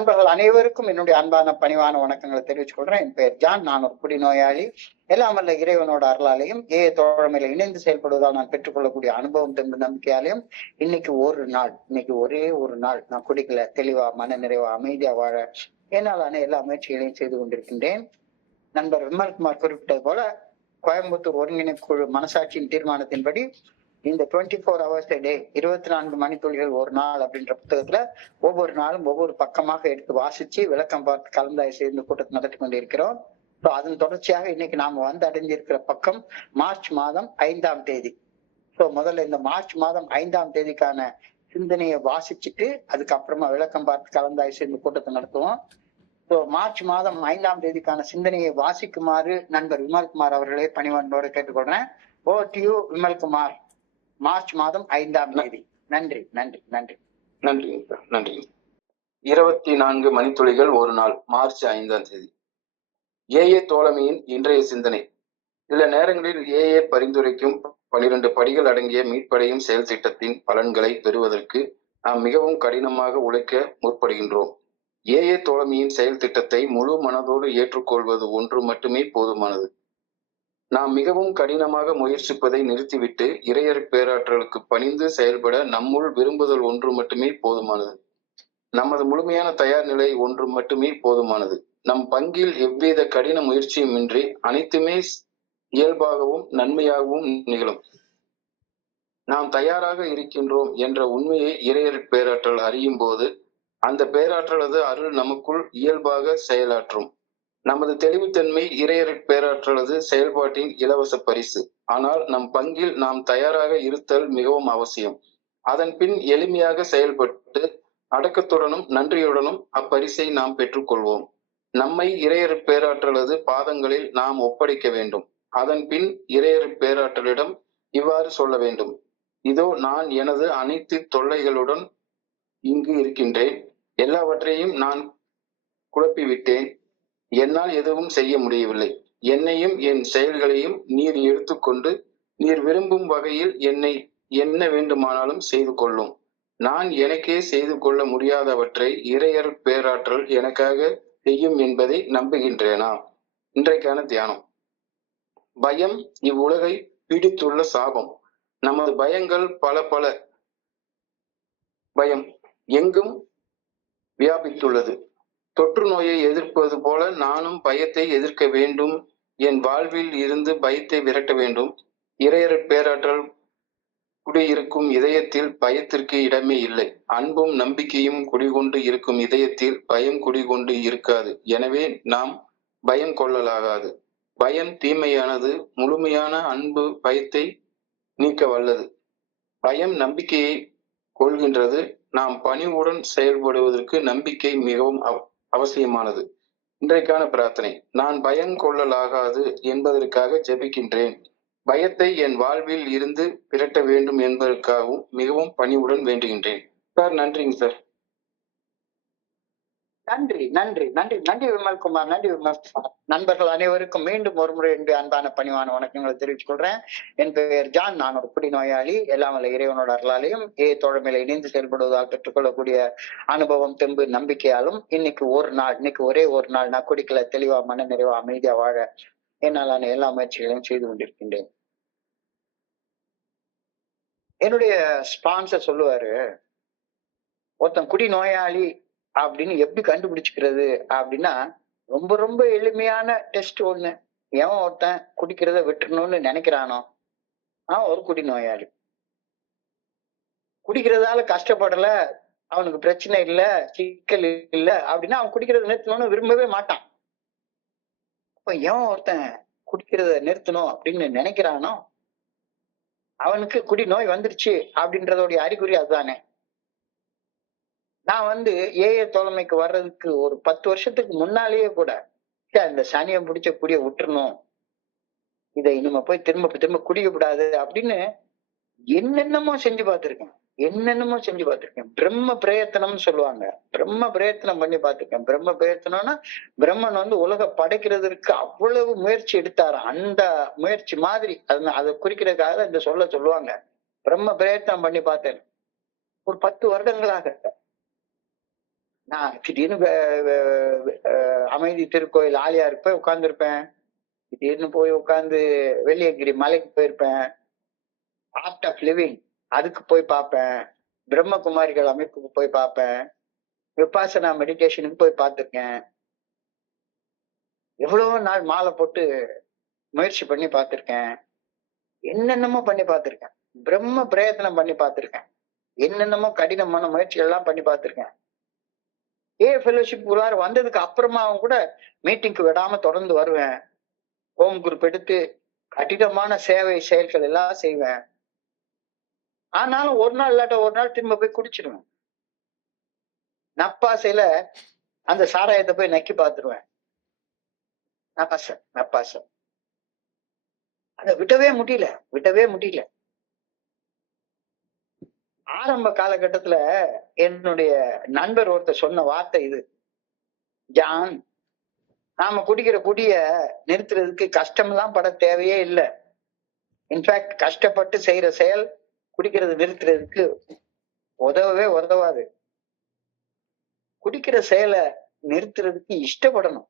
நண்பர்கள் அனைவருக்கும் என்னுடைய அன்பான பணிவான வணக்கங்களை தெரிவித்துக் கொள்றேன். என் பெயர் ஜான். நான் ஒரு குடிநோயாளி. எல்லாம் வல்ல இறைவனோட அருளாலையும் தோழமையில இணைந்து செயல்படுவதால் நான் பெற்றுக்கொள்ளக்கூடிய அனுபவம் தெம்பு நம்பிக்கையாலையும் இன்னைக்கு ஒரே ஒரு நாள் நான் குடிக்கல, தெளிவா மன நிறைவா அமைதியா வாழ என்னாலான எல்லா முயற்சிகளையும் செய்து கொண்டிருக்கின்றேன். நண்பர் விமல்குமார் குறிப்பிட்டது போல கோயம்புத்தூர் ஒருங்கிணைப்பு குழு மனசாட்சியின் தீர்மானத்தின்படி இந்த 24 hours a day 24 மணித்துளிகள் ஒரு நாள் அப்படின்ற புத்தகத்துல ஒவ்வொரு நாளும் ஒவ்வொரு பக்கமாக எடுத்து வாசிச்சு விளக்கம் பார்த்து கலந்தாய் சேர்ந்து கூட்டத்தை நடத்தி கொண்டிருக்கிறோம். அதன் தொடர்ச்சியாக இன்னைக்கு நாம வந்து அடைஞ்சிருக்கிற பக்கம் மார்ச் மாதம் 5ஆம் தேதி. முதல்ல இந்த மார்ச் மாதம் 5ஆம் தேதிக்கான சிந்தனையை வாசிச்சுட்டு அதுக்கப்புறமா விளக்கம் பார்த்து கலந்தாய் சேர்ந்து கூட்டத்தை நடத்துவோம். மார்ச் மாதம் 5ஆம் தேதிக்கான சிந்தனையை வாசிக்குமாறு நண்பர் விமல்குமார் அவர்களே பணிவன்போடு கேட்டுக்கொள்றேன். ஓ டு யூ விமல்குமார். மார்ச் மாதம் 5ஆம் தேதி. நன்றி நன்றி நன்றி நன்றி நன்றி. 24 மணித்துளிகள் ஒரு நாள், மார்ச் 5ஆம் தேதி. தோழமையின் இன்றைய சிந்தனை. சில நேரங்களில் பரிந்துரைக்கும் 12 படிகள் அடங்கிய மீட்படையும் செயல் திட்டத்தின் பலன்களை பெறுவதற்கு நாம் மிகவும் கடினமாக உழைக்க முற்படுகின்றோம். தோழமையின் செயல் திட்டத்தை முழு மனதோடு ஏற்றுக்கொள்வது ஒன்று மட்டுமே போதுமானது. நாம் மிகவும் கடினமாக முயற்சிப்பதை நிறுத்திவிட்டு இறையர் பேராற்றலுக்கு பணிந்து செயல்பட நம்முள் விரும்புதல் ஒன்று மட்டுமே போதுமானது. நமது முழுமையான தயார் நிலை ஒன்று மட்டுமே போதுமானது. நம் பங்கில் எவ்வித கடின முயற்சியுமின்றி அனைத்துமே இயல்பாகவும் நன்மையாகவும் நிகழும். நாம் தயாராக இருக்கின்றோம் என்ற உண்மையை இறையர் பேராற்றல் அறியும் போது அந்த பேராற்றலது அருள் நமக்குள் இயல்பாக செயலாற்றும். நமது தெளிவுத்தன்மை இறையர் பேராற்றலது செயல்பாட்டின் இலவச பரிசு. ஆனால் நம் பங்கில் நாம் தயாராக இருத்தல் மிகவும் அவசியம். அதன் பின் எளிமையாக செயல்பட்டு அடக்கத்துடனும் நன்றியுடனும் அப்பரிசை நாம் பெற்றுக்கொள்வோம். நம்மை இறையர் பேராற்றலது பாதங்களில் நாம் ஒப்படைக்க வேண்டும். அதன் பின் இறையர் பேராற்றலிடம் இவ்வாறு சொல்ல வேண்டும்: இதோ நான் எனது அனைத்து தொல்லைகளுடன் இங்கு இருக்கின்றேன். எல்லாவற்றையும் நான் குழப்பிவிட்டேன். என்னால் எதுவும் செய்ய முடியவில்லை. என்னையும் என் செயல்களையும் நீர் எடுத்துக்கொண்டு நீர் விரும்பும் வகையில் என்னை என்ன வேண்டுமானாலும் செய்து கொள்ளும். நான் எனக்கே செய்து கொள்ள முடியாதவற்றை இறையர் பேராற்றல் எனக்காக செய்யும் என்பதை நம்புகின்றேனா? இன்றைக்கான தியானம். பயம் இவ்வுலகை பிடித்துள்ள சாபம். நமது பயங்கள் பல பயம் எங்கும் வியாபித்துள்ளது. தொற்று நோயை எதிர்ப்பது போல நானும் பயத்தை எதிர்க்க வேண்டும். என் வாழ்வில் இருந்து பயத்தை விரட்ட வேண்டும். இறையர் பேராற்றல் குடியிருக்கும் இதயத்தில் பயத்திற்கு இடமே இல்லை. அன்பும் நம்பிக்கையும் குடிகொண்டு இருக்கும் இதயத்தில் பயம் குடிகொண்டு இருக்காது. எனவே நாம் பயம் கொள்ளலாகாது. பயம் தீமையானது. முழுமையான அன்பு பயத்தை நீக்க வல்லது. பயம் நம்பிக்கையை கொள்கின்றது. நாம் பணிவுடன் செயல்படுவதற்கு நம்பிக்கை மிகவும் அவசியமானது. இன்றைக்கான பிரார்த்தனை. நான் பயம் கொள்ளலாகாது என்பதற்காக ஜெபிக்கின்றேன். பயத்தை என் வாழ்வில் இருந்து விரட்ட வேண்டும் என்பதற்காகவும் மிகவும் பணிவுடன் வேண்டுகின்றேன். சார், நன்றிங்க சார். நன்றி நன்றி நன்றி நன்றி விமல்குமார். நன்றி விமல்குமார். நண்பர்கள் அனைவருக்கும் மீண்டும் ஒரு முறை என்னுடைய அன்பான பணிவான வணக்கங்களை தெரிவித்துக் கொள்றேன். என் பெயர் ஜான். நான் ஒரு குடிநோயாளி. எல்லாம் வல்ல இறைவனோட அருளாலையும் தோழமையில இணைந்து செயல்படுவதால் பெற்றுக்கொள்ளக்கூடிய அனுபவம் தெம்பு நம்பிக்கையாலும் இன்னைக்கு ஒரே ஒரு நாள் நான் குடிக்கல, தெளிவா மன நிறைவா அமைதியா வாழ என்னாலான எல்லா முயற்சிகளையும் செய்து கொண்டிருக்கின்றேன். என்னுடைய ஸ்பான்சர் சொல்லுவாரு, ஒருத்தன் குடிநோயாளி அப்படின்னு எப்படி கண்டுபிடிச்சுக்கிறது அப்படின்னா, ரொம்ப ரொம்ப எளிமையான டெஸ்ட் ஒண்ணு. எவன் ஒருத்தன் குடிக்கிறத விட்டுறணும்னு நினைக்கிறானோ அவன் ஒரு குடிநோயாளி. குடிக்கிறதால கஷ்டப்படல, அவனுக்கு பிரச்சனை இல்ல, சிக்கல் இல்ல அப்படின்னா அவன் குடிக்கிறத நிறுத்தணும்னு விரும்பவே மாட்டான். அப்ப எவன் ஒருத்தன் குடிக்கிறத நிறுத்தணும் அப்படின்னு நினைக்கிறானோ அவனுக்கு குடி நோய் வந்துருச்சு அப்படின்றதோடைய அறிகுறி அதுதானே. நான் தோழமைக்கு வர்றதுக்கு ஒரு 10 வருஷத்துக்கு முன்னாலேயே கூட இந்த சனியை பிடிச்ச குடிய விட்டுறணும், இதை இனிமே போய் திரும்ப குடிக்க கூடாது அப்படின்னு என்னென்னமோ செஞ்சு பார்த்திருக்கேன். பிரம்ம பிரயத்தனம்னு சொல்லுவாங்க. பிரம்ம பிரயத்தனம் பண்ணி பார்த்திருக்கேன். பிரம்ம பிரயத்தனம்னா பிரம்மன் உலக படைக்கிறதுக்கு அவ்வளவு முயற்சி எடுத்தாரு. அந்த முயற்சி மாதிரி அதை குறிக்கிறதுக்காக இந்த சொல்லுவாங்க. பிரம்ம பிரயத்தனம் பண்ணி பார்த்தேன் ஒரு 10 வருடங்களாக. நான் திடீர்னு அமைதி திருக்கோயில் ஆலியாருக்கு போய் உட்கார்ந்துருப்பேன். திடீர்னு போய் உட்கார்ந்து வெள்ளியங்கிரி மலைக்கு போயிருப்பேன். ஆர்ட் ஆஃப் லிவிங் அதுக்கு போய் பார்ப்பேன். பிரம்மகுமாரிகள் அமைப்புக்கு போய் பார்ப்பேன். விபாசனா மெடிடேஷனுக்கு போய் பார்த்திருக்கேன். எவ்வளவோ நாள் மாலை போட்டு முயற்சி பண்ணி பார்த்திருக்கேன். என்னென்னமோ பண்ணி பார்த்திருக்கேன். பிரம்ம பிரயத்தனம் பண்ணி பார்த்திருக்கேன். என்னென்னமோ கடினமான முயற்சிகள் எல்லாம் பண்ணி பார்த்திருக்கேன். ஃபெலோஷிப் உள்ளார வந்ததுக்கு அப்புறமாவும் கூட மீட்டிங்க்கு விடாம தொடர்ந்து வருவேன். ஹோம் குரூப் எடுத்து கடினமான சேவை செயல்கள் எல்லாம் செய்வேன். ஆனாலும் ஒரு நாள் இல்லாட்ட ஒரு நாள் திரும்ப போய் குடிச்சிடுவேன். நப்பாசையில அந்த சாராயத்தை போய் நக்கி பார்த்துருவேன். நப்பாசை அதை விடவே முடியல. ஆரம்ப காலகட்டத்துல என்னுடைய நண்பர் ஒருத்தர் சொன்ன வார்த்தை இது, ஜான், நாம குடிக்கிற குடிய நிறுத்துறதுக்கு கஷ்டம்லாம் பட தேவையே இல்லை. இன்ஃபேக்ட் கஷ்டப்பட்டு செய்யற செயல் குடிக்கிறது நிறுத்துறதுக்கு உதவாது. குடிக்கிற செயலை நிறுத்துறதுக்கு இஷ்டப்படணும்.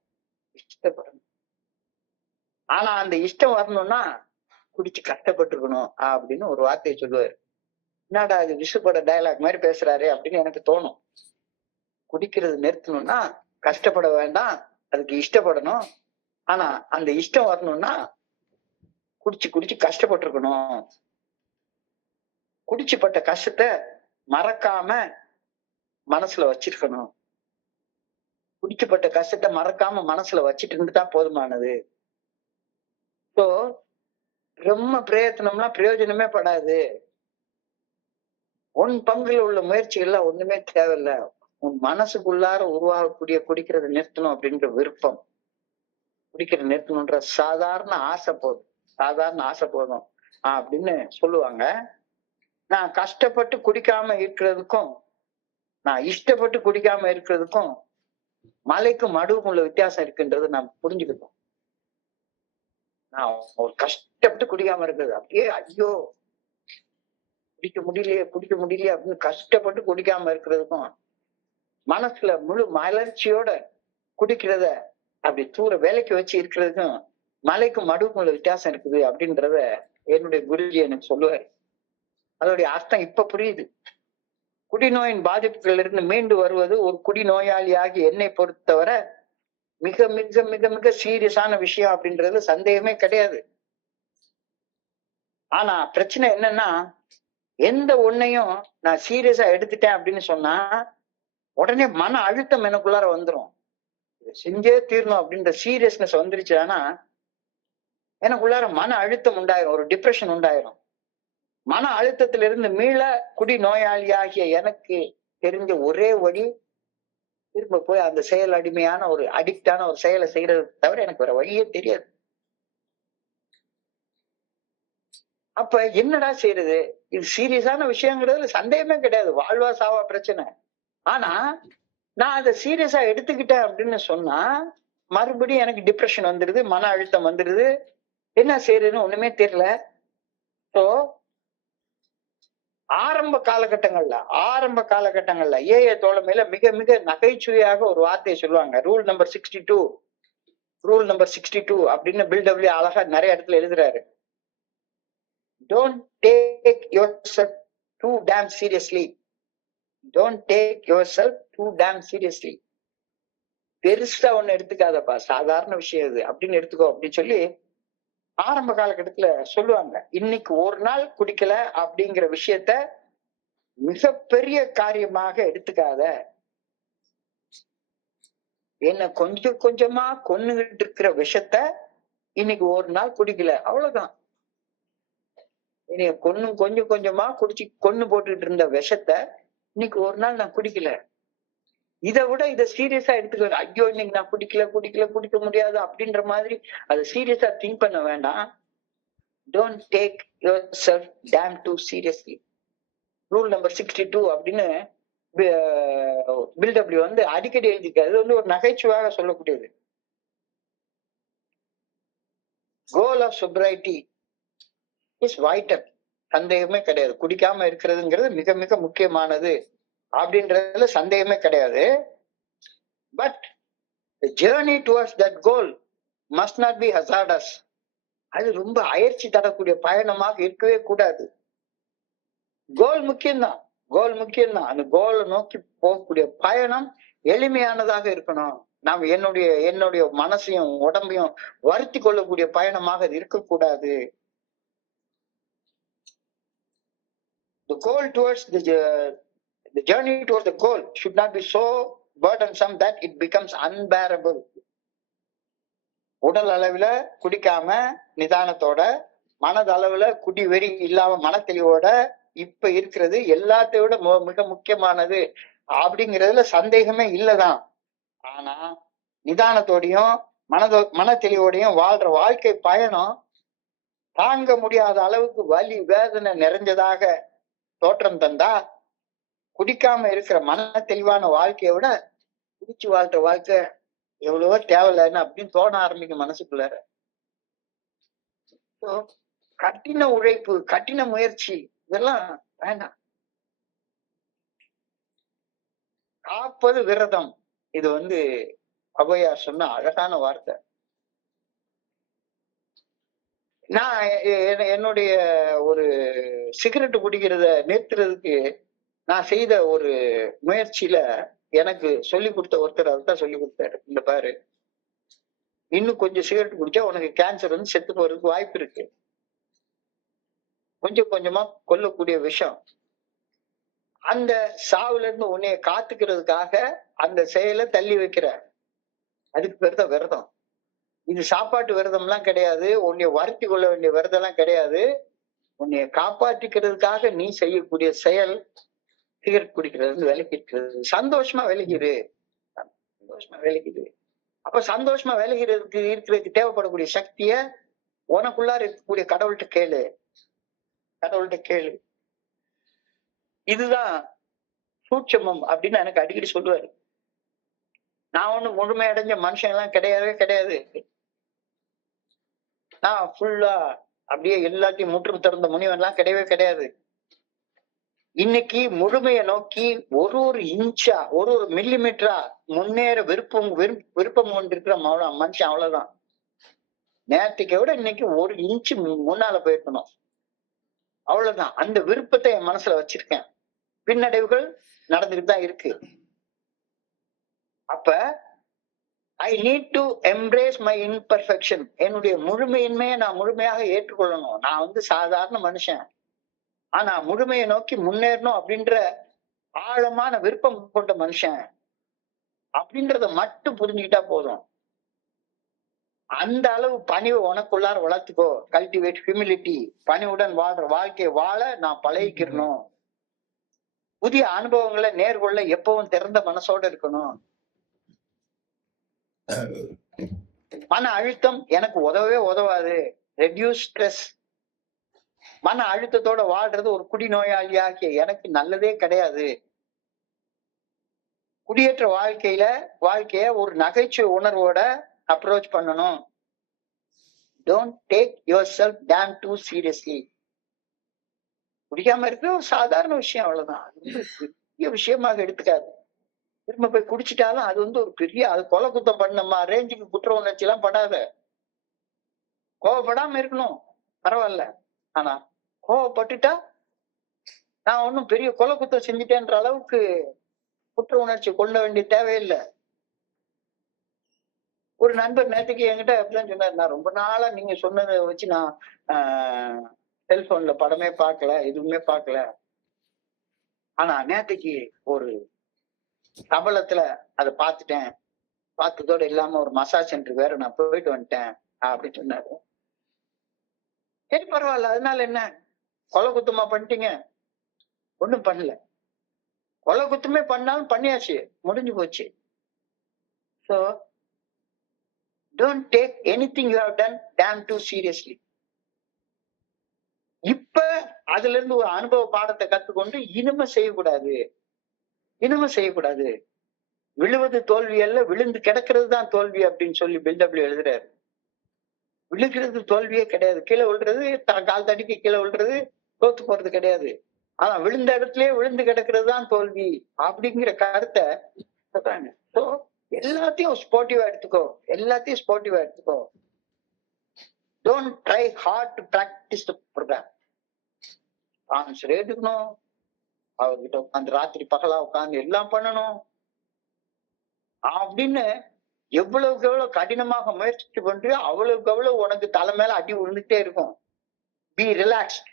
ஆனா அந்த இஷ்டம் வரணும்னா குடிச்சு கஷ்டப்பட்டுருக்கணும் அப்படின்னு ஒரு வார்த்தையை சொல்லுவாரு. என்னடா அது விசுப்பட டயலாக் மாதிரி பேசுறாரு அப்படின்னு எனக்கு தோணும். குடிக்கிறது நிறுத்தணும்னா கஷ்டப்பட வேண்டாம், அதுக்கு இஷ்டப்படணும். ஆனா அந்த இஷ்டம் வரணும்னா குடிச்சு கஷ்டப்பட்டிருக்கணும். குடிச்சுப்பட்ட கஷ்டத்தை மறக்காம மனசுல வச்சிருக்கணும். குடிச்சுப்பட்ட கஷ்டத்தை மறக்காம மனசுல வச்சிட்டு இருந்துட்டா போதுமானது. ஸோ ரொம்ப பிரயத்தனம்லாம் பிரயோஜனமே படாது. உன் பங்குல உள்ள முயற்சிகள்லாம் ஒண்ணுமே தேவையில்லை. உன் மனசுக்குள்ளார உருவாகக்கூடிய குடிக்கிறத நிறுத்தணும் அப்படின்ற விருப்பம், குடிக்கிற நிறுத்தணும்ன்ற சாதாரண ஆசை போதும் அப்படின்னு சொல்லுவாங்க. நான் கஷ்டப்பட்டு குடிக்காம இருக்கிறதுக்கும் நான் இஷ்டப்பட்டு குடிக்காம இருக்கிறதுக்கும் மலைக்கும் மடுவுக்கும் உள்ள வித்தியாசம் இருக்குன்றது நான் புரிஞ்சுக்கிட்டோம். நான் ஒரு கஷ்டப்பட்டு குடிக்காம இருக்கிறது அப்படியே ஐயோ குடிக்க முடியலையே அப்படின்னு கஷ்டப்பட்டு குடிக்காம இருக்கிறதுக்கும் மனசுல முழு மலர்ச்சியோட குடிக்கிறத அப்படி தூர வேலைக்கு வச்சு இருக்கிறதுக்கும் மலைக்கும் மடுவுக்கும் உள்ள வித்தியாசம் இருக்குது அப்படின்றத என்னுடைய குருஜி எனக்கு சொல்லுவாரு. அதோடைய அர்த்தம் இப்ப புரியுது. குடிநோயின் பாதிப்புகள் இருந்து மீண்டு வருவது ஒரு குடிநோயாளியாகி என்னை பொறுத்தவரை மிக மிக மிக மிக சீரியஸான விஷயம் அப்படின்றது சந்தேகமே கிடையாது. ஆனா பிரச்சனை என்னன்னா, எந்த ஒன்னையும் நான் சீரியஸா எடுத்துட்டேன் அப்படின்னு சொன்னா உடனே மன அழுத்தம் எனக்குள்ளார வந்துடும். செஞ்சே தீரணும் அப்படின்ற சீரியஸ்னஸ் வந்துருச்சுன்னா எனக்குள்ளார மன அழுத்தம் உண்டாயிரும், ஒரு டிப்ரெஷன் உண்டாயிரும். மன அழுத்தத்திலிருந்து மீள குடி நோயாளியாகிய எனக்கு தெரிஞ்ச ஒரே வழி திரும்ப போய் அந்த செயல் அடிமையான ஒரு அடிக்டான ஒரு செயலை செய்யறது தவிர எனக்கு வேற வழியே தெரியாது. அப்ப என்னடா செய்யறது? இது சீரியஸான விஷயங்கிறதுல சந்தேகமே கிடையாது, வாழ்வா சாவா பிரச்சனை. ஆனா நான் அதை சீரியஸா எடுத்துக்கிட்டேன் அப்படின்னு சொன்னா மறுபடியும் எனக்கு டிப்ரெஷன் வந்துடுது, மன அழுத்தம் வந்துடுது, என்ன செய்யறதுன்னு ஒண்ணுமே தெரியல. ஸோ ஆரம்ப காலகட்டங்கள்ல ஏஏ தோழமையில மிக மிக நகைச்சுவையாக ஒரு வார்த்தையை சொல்லுவாங்க. ரூல் நம்பர் 62 அப்படின்னு பில்டபிள்யூ அழகா நிறைய இடத்துல எழுதுறாரு. Don't take yourself too damn seriously. பெருசா ஒண்ணு எடுத்துக்காதப்பா, சாதாரண விஷயம் இது அப்படின்னு எடுத்துக்கோ அப்படின்னு சொல்லி ஆரம்ப காலகட்டத்துல சொல்லுவாங்க. இன்னைக்கு ஒரு நாள் குடிக்கல அப்படிங்கிற விஷயத்த மிகப்பெரிய காரியமாக எடுத்துக்காத. என்ன கொஞ்சம் கொஞ்சமா கொன்னுகிட்டு இருக்கிற விஷத்த இன்னைக்கு ஒரு நாள் குடிக்கல, அவ்வளவுதான். கொஞ்சம் கொஞ்சமா குடிச்சு கொன்னு போட்டுக்கிட்டு இருந்த விஷத்த இன்னைக்கு ஒரு நாள் நான் குடிக்கல. இதை விட இதை சீரியஸா எடுத்துக்க, ஐயோ இன்னைக்கு நான் குடிக்க முடியாது அப்படின்ற மாதிரி அதை சீரியஸா திங்க் பண்ண வேண்டாம். Don't take your self dam two seriously. Rule number 62 அப்படின்னு பில்டபிள்யூ வந்து அடிக்கடி எழுதிக்காது. அது வந்து ஒரு நகைச்சுவாக சொல்லக்கூடியது. Goal of sobriety is vital, சந்தேகமே கிடையாது. குடிக்காம இருக்கிறதுங்கிறது மிக மிக முக்கியமானது அப்படின்றதுல சந்தேகமே கிடையாது. But the journey towards that goal must not be hazardous. அது ரொம்ப அயற்சி தரக்கூடிய பயணமாக இருக்கவே கூடாது. கோல் முக்கியம்தான், கோல் முக்கியம்தான். அந்த கோலை நோக்கி போகக்கூடிய பயணம் எளிமையானதாக இருக்கணும். நாம் என்னுடைய மனசையும் உடம்பையும் வருத்தி கொள்ளக்கூடிய பயணமாக அது இருக்கக்கூடாது. The goal towards the journey towards the goal should not be so burdensome that it becomes unbearable. உடல் அளவுல குடிக்காம நிதானத்தோட, மனது அளவுல குடி வெறி இல்லாம மனத்தெளிவோட இப்ப இருக்கிறது எல்லாத்தையும் விட மிக முக்கியமானது அப்படிங்கிறதுல சந்தேகமே இல்லதான். ஆனா நிதானத்தோடையும் மனத்தெளிவோடையும் வாழ்ற வாழ்க்கை பயணம் தாங்க முடியாத அளவுக்கு வலி வேதனை நிறைஞ்சதாக தோற்றம் தந்தா, குடிக்காம இருக்கிற மன தெளிவான வாழ்க்கையை விட குடிச்சு வாழ்ற வாழ்க்கை எவ்வளவோ தேவையில்லைன்னு அப்படின்னு தோண ஆரம்பிக்கும் மனசுக்குள்ளார. கடின உழைப்பு, கடின முயற்சி இதெல்லாம் வேண்டாம். காப்பது விரதம். இது ஔவையார் சொன்ன அழகான வார்த்தை. நான் என்னுடைய ஒரு சிகரெட் குடிக்கிறத நிறுத்துறதுக்கு நான் செய்த ஒரு முயற்சியில எனக்கு சொல்லி கொடுத்த ஒருத்தர் அதுதான் சொல்லி கொடுத்தாரு. இந்த பாரு, இன்னும் கொஞ்சம் சிகரெட் குடிச்சா உனக்கு கேன்சர் செத்து போறதுக்கு வாய்ப்பு இருக்கு. கொஞ்சம் கொஞ்சமா கொல்லக்கூடிய விஷம். அந்த சாவுல இருந்து உன்னைய காத்துக்கிறதுக்காக அந்த செயலை தள்ளி வைக்கிற, அதுக்கு பேர் தான் விரதம். இது சாப்பாட்டு விரதம் எல்லாம் கிடையாது, உன்னைய வருத்தி கொள்ள வேண்டிய விரதம் எல்லாம் கிடையாது. உன்னைய காப்பாற்றிக்கிறதுக்காக நீ செய்யக்கூடிய செயல் சிகரெட் குடிக்கிறது, விலகிக்கிறது. சந்தோஷமா விலகிடு, சந்தோஷமா விலகிடு. அப்ப சந்தோஷமா இருக்கிறதுக்கு தேவைப்படக்கூடிய சக்திய உனக்குள்ளார இருக்கக்கூடிய கடவுள்கிட்ட கேளு, கடவுள்கிட்ட கேளு. இதுதான் சூட்சமம் அப்படின்னு எனக்கு அடிக்கடி சொல்லுவாரு. நான் ஒண்ணு முழுமையடைஞ்ச மனுஷன் எல்லாம் கிடையவே கிடையாது. நான் ஃபுல்லா அப்படியே எல்லாத்தையும் முற்றும் திறந்த முனிவன் எல்லாம் கிடையவே கிடையாது. இன்னைக்கு முழுமையை நோக்கி ஒரு இன்ச்சா, ஒரு மில்லிமீட்டரா முன்னேற விருப்பம் கொண்டிருக்கிற மனுஷன், அவ்வளவுதான். நேரத்துக்கு விட இன்னைக்கு ஒரு இன்ச்சு முன்னால போயிருக்கணும், அவ்வளவுதான். அந்த விருப்பத்தை என் மனசுல வச்சிருக்கேன். பின்னடைவுகள் நடந்துட்டு தான் இருக்கு. அப்ப I need to embrace my imperfection. என்னுடைய முழுமையின்மையை நான் முழுமையாக ஏற்றுக்கொள்ளணும். நான் சாதாரண மனுஷன், ஆனா முழுமையை நோக்கி முன்னேறணும் அப்படின்ற ஆழமான விருப்பம் கொண்ட மனுஷன் அப்படின்றத மட்டும் புரிஞ்சுக்கிட்டா போதும். அந்த அளவு பணிவை உனக்குள்ளார வளர்த்துக்கோ. Cultivate humility. பணிவுடன் வாழ்ற வாழ்க்கையை வாழ நான் பழகிக்கிறணும். புதிய அனுபவங்களை நேர்கொள்ள எப்பவும் திறந்த மனசோட இருக்கணும். மன அழுத்தம் எனக்கு உதவவே உதவாது. Reduce stress. மன அழுத்தத்தோட வாழ்றது ஒரு குடிநோயாளியாகிய எனக்கு நல்லதே கிடையாது. குடியேற்ற வாழ்க்கைய ஒரு நகைச்சுவை உணர்வோட அப்ரோச் பண்ணணும். Don't take your self dam two seriously. குடிக்காம இருக்கிற ஒரு சாதாரண விஷயம், அவ்வளவுதான். அது பெரிய விஷயமாக எடுத்துக்காது. திரும்ப போய் குடிச்சிட்டாலும் அது ஒரு பெரிய, அது கொலை குத்தம் பண்ணமா ரேஞ்சுக்கு குற்ற உணர்ச்சி எல்லாம் படாத. கோவப்படாம இருக்கணும், பரவாயில்ல. ஆனா கோவப்பட்டுட்டா நான் ஒன்னும் பெரிய கொலை குத்தம் செஞ்சுட்டேன்ற அளவுக்கு குற்ற உணர்ச்சி கொள்ள வேண்டிய தேவையில்லை. ஒரு நண்பர் நேற்றுக்கு என்கிட்ட அப்படிதான் சொன்னார், நான் ரொம்ப நாளா நீங்க சொன்னதை வச்சு நான் செல்போன்ல படமே பார்க்கல, எதுவுமே பார்க்கல. ஆனா நேற்றுக்கு ஒரு சபலத்துல அதை பார்த்துட்டேன். பார்த்ததோட இல்லாம ஒரு மசாஜ் சென்டர் வேற நான் போயிட்டு வந்துட்டேன் அப்படின்னு சொன்னாரு. சரி பரவாயில்ல, அதனால என்ன, கொலை குத்தமா பண்ணிட்டீங்க? ஒண்ணும் பண்ணல. கொலை குத்தமே பண்ணாலும் பண்ணியாச்சு, முடிஞ்சு போச்சு. So don't take anything you have done damn too seriously. இப்ப அதுல இருந்து ஒரு அனுபவ பாடத்தை கத்துக்கொண்டு இனிமே செய்யக்கூடாது, இனிமே செய்யக்கூடாது. விழுவது தோல்வி அல்ல, விழுந்து கிடக்கிறது தான் தோல்வி அப்படின்னு சொல்லி பில்டப்ல எழுதுறாரு. விழுகிறது தோல்வியே கிடையாது. கீழே விழுறது, கால் தடிக்கு கீழே விழுறது தோத்து போறது கிடையாது. ஆனா விழுந்த இடத்துலயே விழுந்து கிடக்கிறது தான் தோல்வி அப்படிங்கிற கருத்தை சொல்றாங்க. எல்லாத்தையும் ஸ்போர்ட்டிவா எடுத்துக்கோ, எல்லாத்தையும் ஸ்போர்ட்டிவா எடுத்துக்கோ. Don't try hard to practice the program. Answer எடுக்கணும், அவர்கிட்ட உட்காந்து ராத்திரி பகலா உட்காந்து எல்லாம் பண்ணணும் அப்படின்னு எவ்வளவுக்கு எவ்வளவு கடினமாக முயற்சி பண்றியோ அவ்வளவுக்கு அவ்வளவு உனக்கு தலை மேல அடி விழுந்துட்டே இருக்கும். Be relaxed,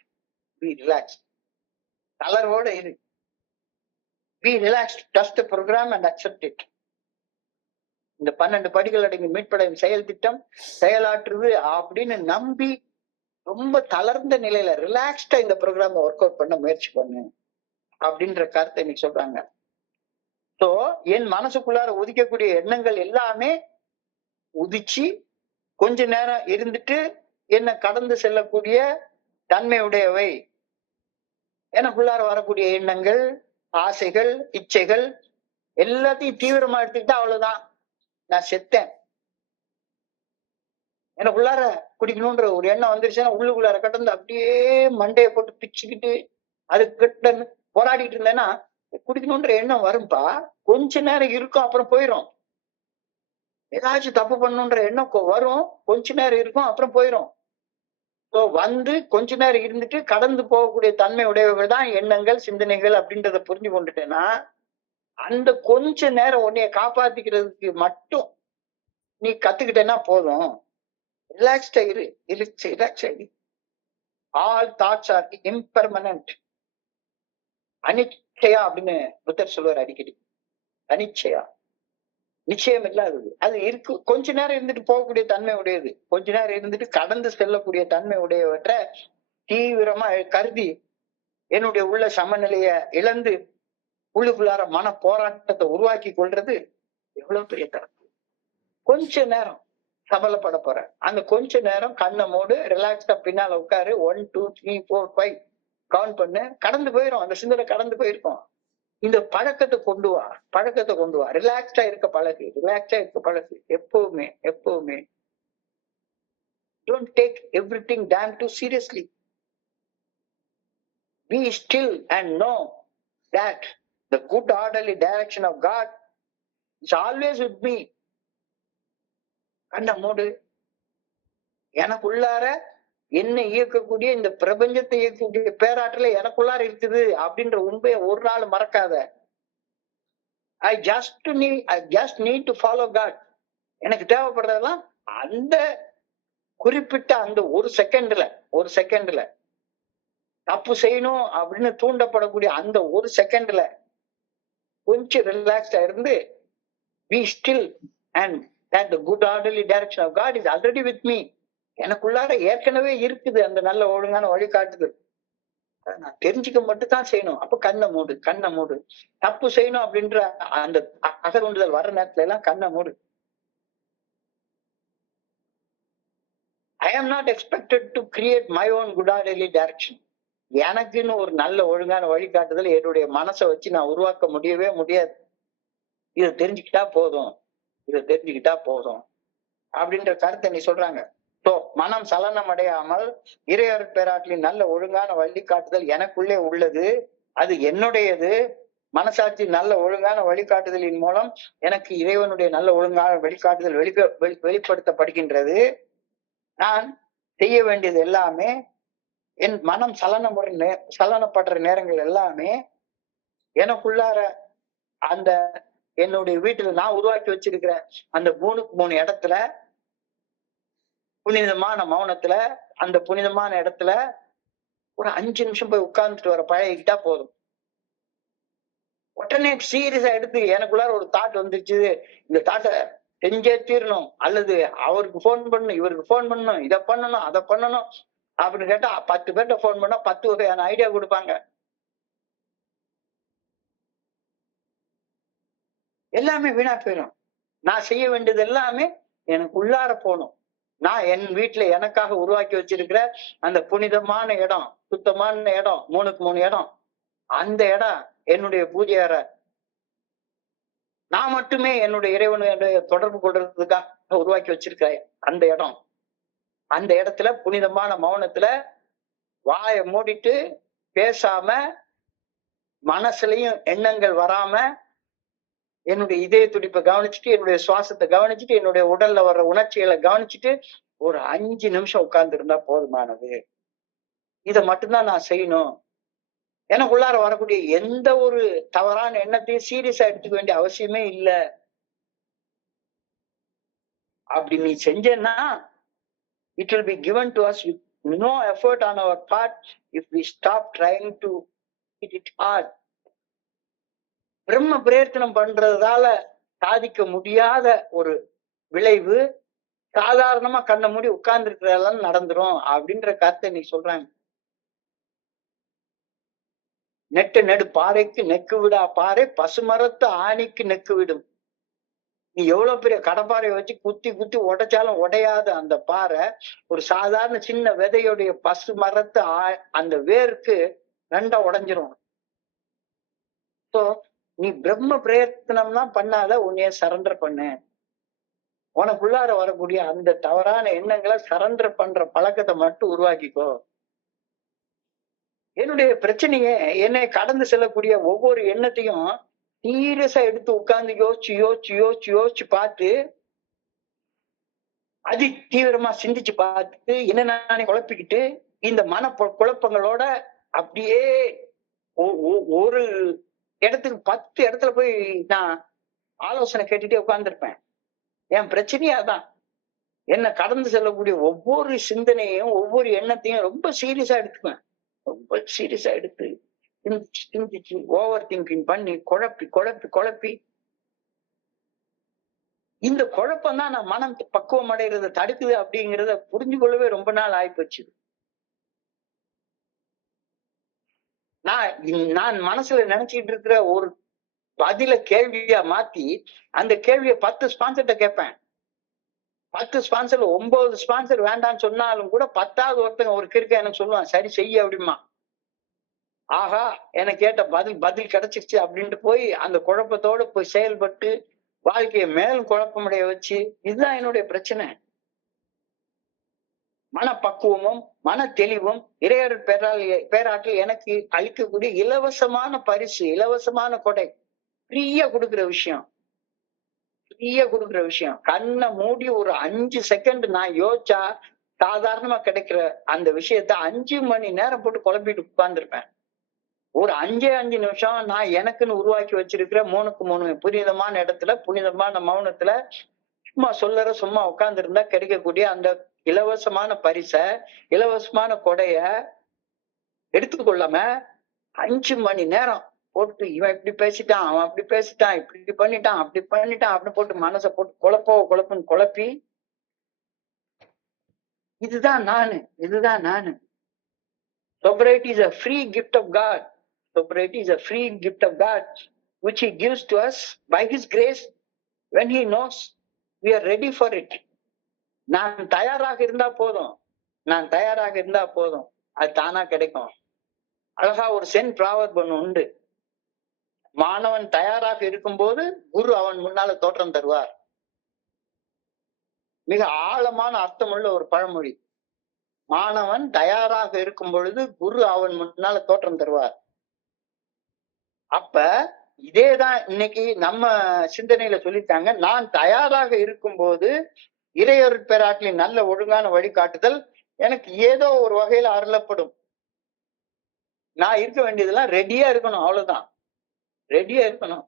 be relaxed. தளர்வோட இரு. Be relaxed, trust the program and accept it. இந்த 12 படிகள் அடங்கி மீட்படையும் செயல் திட்டம் செயலாற்றுது அப்படின்னு நம்பி ரொம்ப தளர்ந்த நிலையில ரிலாக்ஸ்டா இந்த ப்ரோக்ராம் ஒர்க் அவுட் பண்ண முயற்சி பண்ணு அப்படின்ற கருத்தை இன்னைக்கு சொல்றாங்க. சோ என் மனசுக்குள்ளார உதிக்கக்கூடிய எண்ணங்கள் எல்லாமே உதிச்சு கொஞ்ச நேரம் இருந்துட்டு என்ன கடந்து செல்லக்கூடிய தன்மையுடையவை. எனக்குள்ளார வரக்கூடிய எண்ணங்கள், ஆசைகள், இச்சைகள் எல்லாத்தையும் தீவிரமா எடுத்துக்கிட்டா அவ்வளவுதான், நான் செத்தேன். எனக்குள்ளார குடிக்கணும்ன்ற ஒரு எண்ணம் வந்துருச்சுன்னா உள்ளுக்குள்ளார கடந்து அப்படியே மண்டையை போட்டு பிச்சுக்கிட்டு அதுக்கிட்ட போராடிட்டு இருந்தேன்னா குடிக்கணும்ன்ற எண்ணம் வரும்பா, கொஞ்ச நேரம் இருக்கும் அப்புறம் போயிடும். ஏதாச்சும் தப்பு பண்ணணுன்ற எண்ணம் வரும், கொஞ்ச நேரம் இருக்கும் அப்புறம் போயிடும். வந்து கொஞ்ச நேரம் இருந்துட்டு கடந்து போகக்கூடிய தன்மை உடையவர்கள் தான் எண்ணங்கள், சிந்தனைகள் அப்படின்றத புரிஞ்சு கொண்டுட்டேன்னா அந்த கொஞ்ச நேரம் உன்னைய காப்பாத்திக்கிறதுக்கு மட்டும் நீ கத்துக்கிட்டேன்னா போதும். ரிலாக்ஸ்டா இரு, ரிலாக்ஸா இரு. All thoughts are impermanent. அனிச்சயா அப்படின்னு புத்தர் சொல்லுவார் அடிக்கடி. அனிச்சயா, நிச்சயம் இல்லாதது. அது இருக்கு, கொஞ்ச நேரம் இருந்துட்டு போகக்கூடிய தன்மை உடையது, கொஞ்ச நேரம் இருந்துட்டு கடந்து செல்லக்கூடிய தன்மை உடையவற்றை தீவிரமா கருதி என்னுடைய உள்ள சமநிலைய இழந்து உள்ளுக்குள்ளார மன போராட்டத்தை உருவாக்கி கொள்றது எவ்வளவு பெரிய தரம். கொஞ்ச நேரம் சபலப்பட போற அந்த கொஞ்ச நேரம் கண்ணை மூடு, ரிலாக்ஸ்டா பின்னால உட்காரு. 1 2 3 4 5 கவுண்ட் பண்ணு, கடந்து போயிடும், அந்த சிந்தனை கடந்து போயிருக்கும். இந்த பழக்கத்தை கொண்டு வா, பழக்கத்தை கொண்டு வா. ரிலாக்ஸ்டா இருக்க பழகு, ரிலாக்ஸ்டா இருக்க பழகு. எப்பவுமே எப்பவுமே don't take everything damn too seriously. Be still and know that the good orderly direction of God is always with me. கண்ண மூடு. எனக்குள்ளார என்ன இயக்கக்கூடிய இந்த பிரபஞ்சத்தை இயக்கக்கூடிய பேராற்றல எனக்குள்ளார இருக்குது அப்படின்ற உண்மையை ஒரு நாள் மறக்காத. I just need to follow God. எனக்கு தேவைப்படுறதெல்லாம் அந்த குறிப்பிட்ட அந்த ஒரு செகண்ட்ல தப்பு செய்யணும் அப்படின்னு தூண்டப்படக்கூடிய அந்த ஒரு செகண்ட்ல கொஞ்சம் ரிலாக்ஸ்டா இருந்து be still and that the good orderly direction of God is already with me. எனக்குள்ளார ஏற்கனவே இருக்குது அந்த நல்ல ஒழுங்கான வழிகாட்டுதல். நான் தெரிஞ்சுக்க மட்டும் தான் செய்யணும். அப்ப கண்ணை மூடு, கண்ணை மூடு. தப்பு செய்யணும் அப்படின்ற அந்த அகதூண்டுதல் வர்ற நேரத்துல எல்லாம் கண்ணை மூடு. I am not expected to create my own good orderly direction. எனக்குன்னு ஒரு நல்ல ஒழுங்கான வழிகாட்டுதல் என்னுடைய மனசை வச்சு நான் உருவாக்க முடியவே முடியாது. இதை தெரிஞ்சுக்கிட்டா போதும், இதை தெரிஞ்சுக்கிட்டா போதும் அப்படின்ற கருத்தை நீ சொல்றாங்க. மனம் சலனம் அடையாமல் இறையருட் பேராற்றலின் நல்ல ஒழுங்கான வழிகாட்டுதல் எனக்குள்ளே உள்ளது, அது என்னுடையது. மனசாட்சி நல்ல ஒழுங்கான வழிகாட்டுதலின் மூலம் எனக்கு இறைவனுடைய நல்ல ஒழுங்கான வழிகாட்டுதல் வெளிப்படுத்தப்படுகின்றது. நான் செய்ய வேண்டியது எல்லாமே என் மனம் சலனப்படுற நேரங்கள் எல்லாமே எனக்குள்ளார அந்த என்னுடைய வீட்டுல நான் உருவாக்கி வச்சிருக்கிற அந்த 3 இடத்துல புனிதமான மௌனத்துல, அந்த புனிதமான இடத்துல ஒரு 5 நிமிஷம் போய் உட்கார்ந்துட்டு வர பழகிக்கிட்டா போதும். உடனே சீரியஸா எடுத்து எனக்குள்ளார ஒரு தாட் வந்துருச்சு, இந்த தாட்டை செஞ்சே தீரணும், அல்லது அவருக்கு போன் பண்ணணும், இவருக்கு போன் பண்ணணும், இதை பண்ணணும், அதை பண்ணணும் அப்படின்னு கேட்டா 10 பேர்ட்ட போன் பண்ணா 10 வகையான ஐடியா கொடுப்பாங்க. எல்லாமே வீணா போயிடும். நான் செய்ய வேண்டியது எல்லாமே எனக்கு உள்ளார போகணும். நான் என் வீட்டுல எனக்காக உருவாக்கி வச்சிருக்கிற அந்த புனிதமான இடம், சுத்தமான இடம், 3க்கு 3 இடம், அந்த இடம் என்னுடைய பூஜை அறை. நான் மட்டுமே என்னுடைய இறைவனுடைய தொடர்பு கொள்றதுக்காக உருவாக்கி வச்சிருக்கிறேன் அந்த இடம். அந்த இடத்துல புனிதமான மௌனத்துல வாயை மூடிட்டு பேசாம, மனசுலயும் எண்ணங்கள் வராம என்னுடைய இதய துடிப்பை கவனிச்சுட்டு, என்னுடைய சுவாசத்தை கவனிச்சுட்டு, என்னுடைய உடல்ல வர்ற உணர்ச்சிகளை கவனிச்சுட்டு ஒரு 5 நிமிஷம் உட்கார்ந்து இருந்தா போதுமானது. இதை மட்டும்தான் நான் செய்யணும். எனக்குள்ளார வரக்கூடிய எந்த ஒரு தவறான எண்ணத்தையும் சீரியஸா எடுத்துக்க வேண்டிய அவசியமே இல்ல. அப்படி நீ செஞ்சேன்னா it will be given to us with no effort on our part if we stop trying to hit it hard. பிரம்ம பிரயத்தனம் பண்றதால சாதிக்க முடியாத ஒரு விளைவு சாதாரணமா கண்ண மூடி உட்கார்ந்து இருக்கிறதெல்லாம் நடந்துரும் அப்படின்ற கருத்தை நீ சொல்றாங்க. நெட்டு நெடு பாறைக்கு நெக்கு விடா பாறை பசுமரத்து ஆணிக்கு நெக்கு விடும். நீ எவ்வளவு பெரிய கடப்பாறையை வச்சு குத்தி குத்தி உடைச்சாலும் உடையாத அந்த பாறை ஒரு சாதாரண சின்ன விதையுடைய பசு மரத்து அந்த வேருக்கு ரெண்டா உடைஞ்சிரும். சோ நீ பிரம்ம பிரயத்தனம்லாம் பண்ணாத, உன்னைய சரண்டர் பண்ணு. உனக்குள்ளார வரக்கூடிய அந்த தவறான எண்ணங்களை சரண்டர் பண்ற பழக்கத்தை மட்டும் உருவாக்கிக்கோ. என்னுடைய பிரச்சனையே என்னை கடந்து செல்லக்கூடிய ஒவ்வொரு எண்ணத்தையும் சீரியஸா எடுத்து உட்கார்ந்து யோசிச்சு யோசிச்சு யோசிச்சு யோசிச்சு பார்த்து அதி தீவிரமா சிந்திச்சு பார்த்து என்ன நானே குழப்பிக்கிட்டு இந்த மன குழப்பங்களோட அப்படியே ஒரு இடத்துக்கு 10 இடத்துல போய் நான் ஆலோசனை கேட்டுட்டே உட்கார்ந்துருப்பேன். என் பிரச்சனையே அதான். என்ன கடந்து செல்லக்கூடிய ஒவ்வொரு சிந்தனையும் ஒவ்வொரு எண்ணத்தையும் ரொம்ப சீரியஸா எடுத்துக்குவேன். ரொம்ப சீரியஸா எடுத்து சிந்திச்சு சிந்திச்சு ஓவர் திங்கிங் பண்ணி குழப்பி குழப்பி குழப்பி இந்த குழப்பம் தான் நான் மனம் பக்குவம் அடைகிறத தடுக்குது அப்படிங்கிறத புரிஞ்சு கொள்ளவே ரொம்ப நாள் ஆயிப்போச்சு. நான் மனசுல நினைச்சிட்டு இருக்கிற ஒரு பதில கேள்வியா மாத்தி அந்த கேள்வியை 10 ஸ்பான்சர்ட்ட கேட்பேன். 10 ஸ்பான்சர் 9 ஸ்பான்சர் வேண்டாம்னு சொன்னாலும் கூட 10வது ஒருத்தங்க ஒரு கிறுக்க எனக்கு சொல்லுவான், சரி செய்ய அப்படிமா. ஆஹா எனக்கு கேட்ட பதில் கிடைச்சிருச்சு அப்படின்ட்டு போய் அந்த குழப்பத்தோட போய் செயல்பட்டு வாழ்க்கையை மேலும் குழப்பமடைய வச்சு, இதுதான் என்னுடைய பிரச்சனை. மனப்பக்குவமும் மன தெளிவும் இறையர் பேராற்றல் எனக்கு அளிக்கக்கூடிய இலவசமான பரிசு, இலவசமான கொடை, ஃப்ரீயா கொடுக்குற விஷயம். ஃப்ரீயா கொடுக்குற விஷயம். கண்ணை மூடி ஒரு 5 செகண்ட் நான் யோசிச்சா சாதாரணமா கிடைக்கிற அந்த விஷயத்த 5 மணி நேரம் போட்டு குழப்பிட்டு உட்கார்ந்துருப்பேன். ஒரு 5 நிமிஷம் நான் எனக்குன்னு உருவாக்கி வச்சிருக்கிற 3க்கு 3 புனிதமான இடத்துல புனிதமான மௌனத்துல சும்மா உட்கார்ந்து இருந்தா கிடைக்கக்கூடிய அந்த இலவசமான பரிச, இலவசமான கொடைய எடுத்துக்கொள்ளாம 5 மணி நேரம் போட்டு இவன் இப்படி பேசிட்டான், அவன் அப்படி பேசிட்டான், இப்படி பண்ணிட்டான், அப்படி பண்ணிட்டான் அப்படின்னு போட்டு மனசை போட்டு குழப்புன்னு குழப்பி இதுதான் நானு. Sobriety is a free gift of God. Sobriety is a free gift of God which He gives to us by His grace when He knows we are ready for it. நான் தயாராக இருந்தா போதும், அது தானா கிடைக்கும். அழகா ஒரு சென் ப்ராவர்ப் ஒண்ணு உண்டு. மாணவன் தயாராக இருக்கும்போது குரு அவன் முன்னால தோற்றம் தருவார். மிக ஆழமான அர்த்தமுள்ள ஒரு பழமொழி. மாணவன் தயாராக இருக்கும் பொழுது குரு அவன் முன்னால தோற்றம் தருவார். அப்ப இதேதான் இன்னைக்கு நம்ம சிந்தனையில சொல்லிட்டாங்க. நான் தயாராக இருக்கும் போது இறையொருட் பேராற்றலின் நல்ல ஒழுங்கான வழிகாட்டுதல் எனக்கு ஏதோ ஒரு வகையில அருளப்படும். நான் இருக்க வேண்டியதெல்லாம் ரெடியா இருக்கணும், அவ்வளவுதான். ரெடியா இருக்கணும்.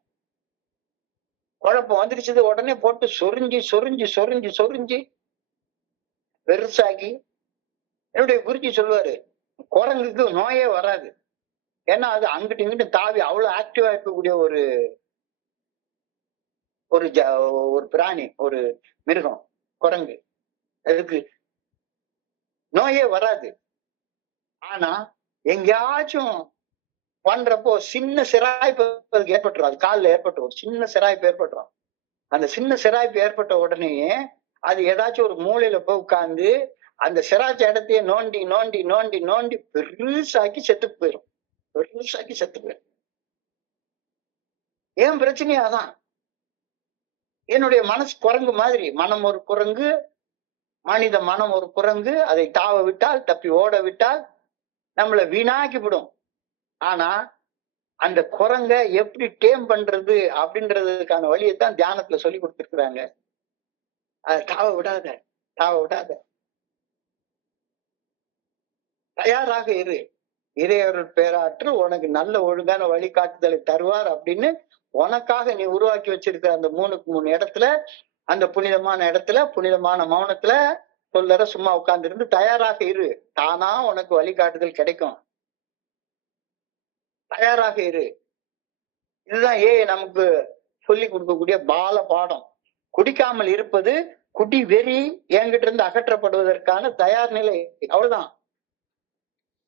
குழப்பம் வந்துருச்சு உடனே போட்டு சொரிஞ்சு பெருசாகி, என்னுடைய குருஜி சொல்லுவாரு, குரங்குக்கு நோயே வராது. ஏன்னா அது அங்கிட்டு இங்கிட்டு தாவி அவ்வளவு ஆக்டிவா இருக்கக்கூடிய ஒரு பிராணி, ஒரு மிருகம் குரங்கு. அதுக்கு நோயே வராது. ஆனா எங்கேயாச்சும் பண்றப்போ சின்ன சிராய்ப்பு ஏற்பட்டுரும். அது காலில் ஏற்பட்டு ஒரு சின்ன சிராய்ப்பு ஏற்பட்டுரும். அந்த சின்ன சிராய்ப்பு ஏற்பட்ட உடனேயே அது ஏதாச்சும் ஒரு மூலையில போய் உட்கார்ந்து அந்த சிராய்ச்ச இடத்தையே நோண்டி பெருசாக்கி செத்து போயிடும். ஏன் பிரச்சனையா அதான். என்னுடைய மனசு குரங்கு மாதிரி. மனம் ஒரு குரங்கு, மனித மனம் ஒரு குரங்கு. அதை தாவ விட்டால், தப்பி ஓட விட்டால் நம்மளை வீணாக்கி விடும். ஆனா அந்த குரங்க எப்படி டேம் பண்றது அப்படின்றதுக்கான வழியைத்தான் தியானத்துல சொல்லி கொடுத்திருக்கிறாங்க. அதை தாவ விடாத, தாவ விடாத, தயாராக இரு. இறையருள் பேராற்று உனக்கு நல்ல ஒழுங்கான வழிகாட்டுதலை தருவார் அப்படின்னு உனக்காக நீ உருவாக்கி வச்சிருக்கிற அந்த 3க்கு 3 இடத்துல, அந்த புனிதமான இடத்துல, புனிதமான மௌனத்துல சொல்லற சும்மா உட்கார்ந்து இருந்து தயாராக இரு. தானா உனக்கு வழிகாட்டுதல் கிடைக்கும். தயாராக இரு. இதுதான் நமக்கு சொல்லி கொடுக்கக்கூடிய பால பாடம். குடிக்காமல் இருப்பது குடி வெறி என்கிட்ட இருந்து அகற்றப்படுவதற்கான தயார் நிலை. அவ்வளவுதான்.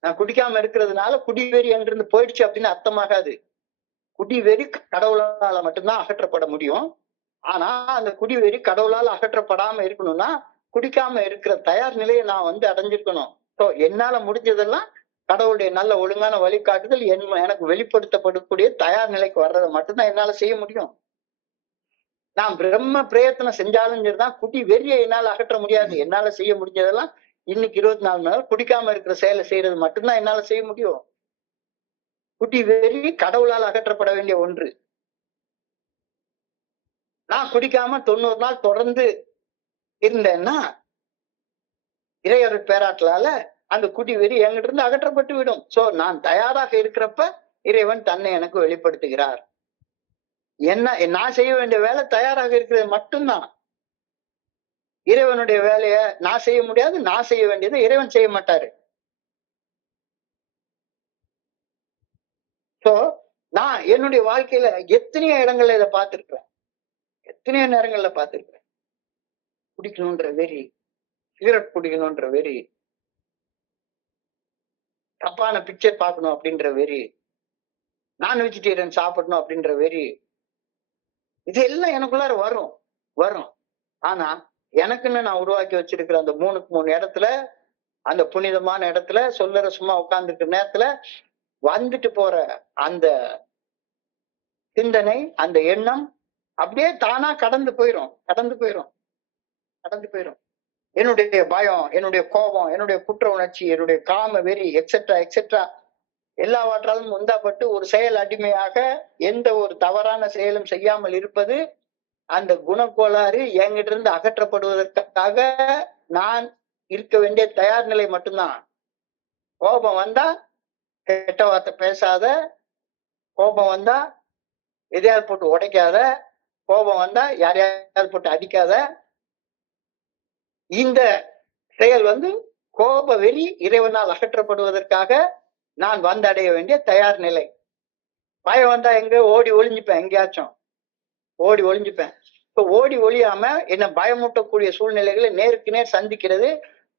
நான் குடிக்காம இருக்கிறதுனால குடிவெறி என்கிட்ட போயிடுச்சு அப்படின்னு அர்த்தமாகாது. குடிவெறி கடவுளால மட்டும்தான் அகற்றப்பட முடியும். ஆனா அந்த குடிவெறி கடவுளால் அகற்றப்படாம இருக்கணும்னா குடிக்காம இருக்கிற தயார் நிலையை நான் அடைஞ்சிருக்கணும். ஸோ என்னால முடிஞ்சதெல்லாம் கடவுளுடைய நல்ல ஒழுங்கான வழிகாட்டுதல் எனக்கு வெளிப்படுத்தப்படக்கூடிய தயார் நிலைக்கு வர்றதை மட்டும்தான் என்னால செய்ய முடியும். நான் பிரம்ம பிரயத்தனம் செஞ்சாலும் சரிதான், குடி வெறியை என்னால அகற்ற முடியாது. என்னால செய்ய முடிஞ்சதெல்லாம் இன்னைக்கு 24 மணி நேரம் குடிக்காம இருக்கிற செயலை செய்யறது மட்டும்தான் என்னால செய்ய முடியும். குடி வெறி கடவுளால் அகற்றப்பட வேண்டிய ஒன்று. நான் குடிக்காம 90 நாள் தொடர்ந்து இருந்தேன்னா இறையருள் பேராற்றலால அந்த குடி வெறி என்கிட்ட இருந்து அகற்றப்பட்டு விடும். சோ நான் தயாராக இருக்கிறப்ப இறைவன் தன்னை எனக்கு வெளிப்படுத்துகிறார். நான் செய்ய வேண்டிய வேலை தயாராக இருக்கிறது மட்டும்தான். இறைவனுடைய வேலைய நான் செய்ய முடியாது. நான் செய்ய வேண்டியதை இறைவன் செய்ய மாட்டாரு. சோ நான் என்னுடைய வாழ்க்கையில எத்தனையோ இடங்கள்ல இதை பார்த்திருக்கிறேன். எத்தனையோ நேரங்கள்ல பார்த்திருக்கிறேன். குடிக்கணும்ன்ற வெறி, சிகரெட் குடிக்கணும்ன்ற வெறி, தப்பான பிக்சர் பார்க்கணும் அப்படின்ற வெறி, நான் வெஜிடேரியன் சாப்பிடணும் அப்படின்ற வெறி, இது எல்லாம் எனக்குள்ளார வரும் வரும். ஆனா எனக்குன்னு நான் உருவாக்கி வச்சிருக்கிற அந்த 3க்கு 3 இடத்துல, அந்த புனிதமான இடத்துல சொல்லற சும்மா உட்கார்ந்துருக்கிற நேரத்துல வந்துட்டு போற அந்த சிந்தனை, அந்த எண்ணம் அப்படியே தானா கடந்து போயிரும். என்னுடைய பயம், என்னுடைய கோபம், என்னுடைய குற்ற உணர்ச்சி, என்னுடைய காம வெறி எக்ஸெட்ரா எக்ஸெட்ரா எல்லாவற்றாலும் உந்தாப்பட்டு ஒரு செயல் அடிமையாக எந்த ஒரு தவறான செயலும் செய்யாமல் இருப்பது அந்த குணக்கோளாறு என்கிட்ட இருந்து அகற்றப்படுவதற்காக நான் இருக்க வேண்டிய தயார் நிலை மட்டும்தான். கோபம் வந்தா கெட்ட வார்த்தை பேசாத, கோபம் வந்தா எதையாவது போட்டு உடைக்காத, கோபம் வந்தா யாரையாவது போட்டு அடிக்காத. இந்த செயல் கோப வெறி இறைவனால் அகற்றப்படுவதற்காக நான் வந்தடைய வேண்டிய தயார் நிலை. பயம் வந்தா எங்க ஓடி ஒளிஞ்சுப்பேன், எங்கேயாச்சும் ஓடி ஒளிஞ்சுப்பேன். இப்ப ஓடி ஒளியாம என்ன பயமூட்டக்கூடிய சூழ்நிலைகளை நேருக்கு நேர் சந்திக்கிறது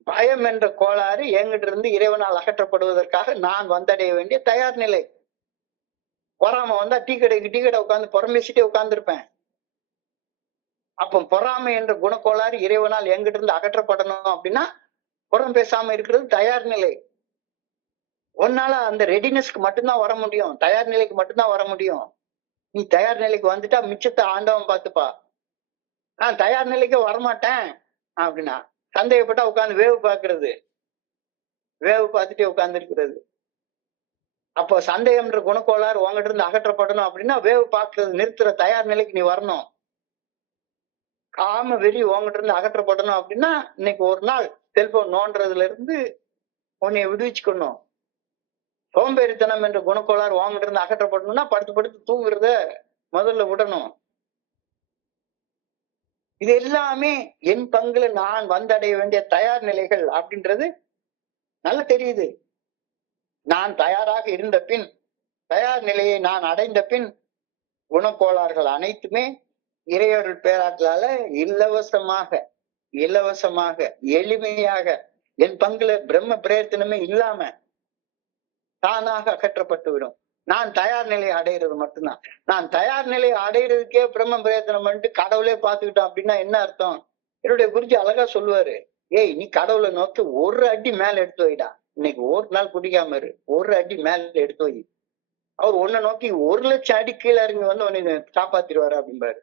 பயம் என்ற கோளாறு என்கிட்ட இருந்து இறைவனால் அகற்றப்படுவதற்காக நான் வந்தடைய வேண்டிய தயார் நிலை. பொறாம வந்தா டீ கடை உட்காந்து புறம்பேசிட்டே உட்கார்ந்துருப்பேன். அப்போ பொறாமை என்ற குணக்கோளாறு இறைவனால் என்கிட்ட இருந்து அகற்றப்படணும் அப்படின்னா புறம் பேசாம இருக்கிறது தயார் நிலை. உன்னால அந்த ரெடினஸ்க்கு மட்டும்தான் வர முடியும், தயார் நிலைக்கு மட்டும்தான் வர முடியும். நீ தயார் நிலைக்கு வந்துட்டா மிச்சத்தை ஆண்டவன் பார்த்துப்பா. நான் தயார் நிலைக்கு வரமாட்டேன் அப்படின்னா சந்தேகப்பட்டா உட்காந்து வேவு பார்த்துட்டே உட்கார்ந்து இருக்கிறது. அப்போ சந்தேகம்ன்ற குணக்கோளாறு உங்ககிட்ட இருந்து அகற்றப்படணும் அப்படின்னா வேவு பார்க்கறது நிறுத்துற தயார் நிலைக்கு நீ வரணும். காம வெறி உங்ககிட்ட இருந்து அகற்றப்படணும் அப்படின்னா இன்னைக்கு ஒரு நாள் செல்போன் நோன்றதுல இருந்து உன்னை விடுவிச்சுக்கணும். சோம்பேறித்தனம் என்ற குணக்கோளாறு உங்ககிட்ட இருந்து அகற்றப்படணும்னா படுத்து தூங்குறத முதல்ல விடணும். இது எல்லாமே என் பங்குல நான் வந்தடைய வேண்டிய தயார் நிலைகள் அப்படின்றது நல்லா தெரியுது. நான் தயாராக இருந்த பின், தயார் நிலையை நான் அடைந்த பின் குணக்கோளாறுகள் அனைத்துமே இறையருள் பேராற்றலால இலவசமாக எளிமையாக என் பங்குல பிரம்ம பிரயத்தனமே இல்லாம தானாக அகற்றப்பட்டு விடும். நான் தயார் நிலையை அடையிறது மட்டும்தான். நான் தயார் நிலையை அடையிறதுக்கே பிரம்ம பிரயத்தனம் பண்ணிட்டு கடவுளே பார்த்துக்கிட்டோம் அப்படின்னா என்ன அர்த்தம்? என்னுடைய குருஜி அழகா சொல்லுவாரு, ஏய் நீ கடவுளை நோக்கி ஒரு அடி மேல எடுத்து வைடா. இன்னைக்கு ஒரு நாள் குடிக்காம இரு, ஒரு அடி மேல எடுத்து வை. அவர் உன்னை நோக்கி 1,00,000 அடி கீழே இறங்கி உன்னை காப்பாத்திடுவாரு அப்படிம்பாரு.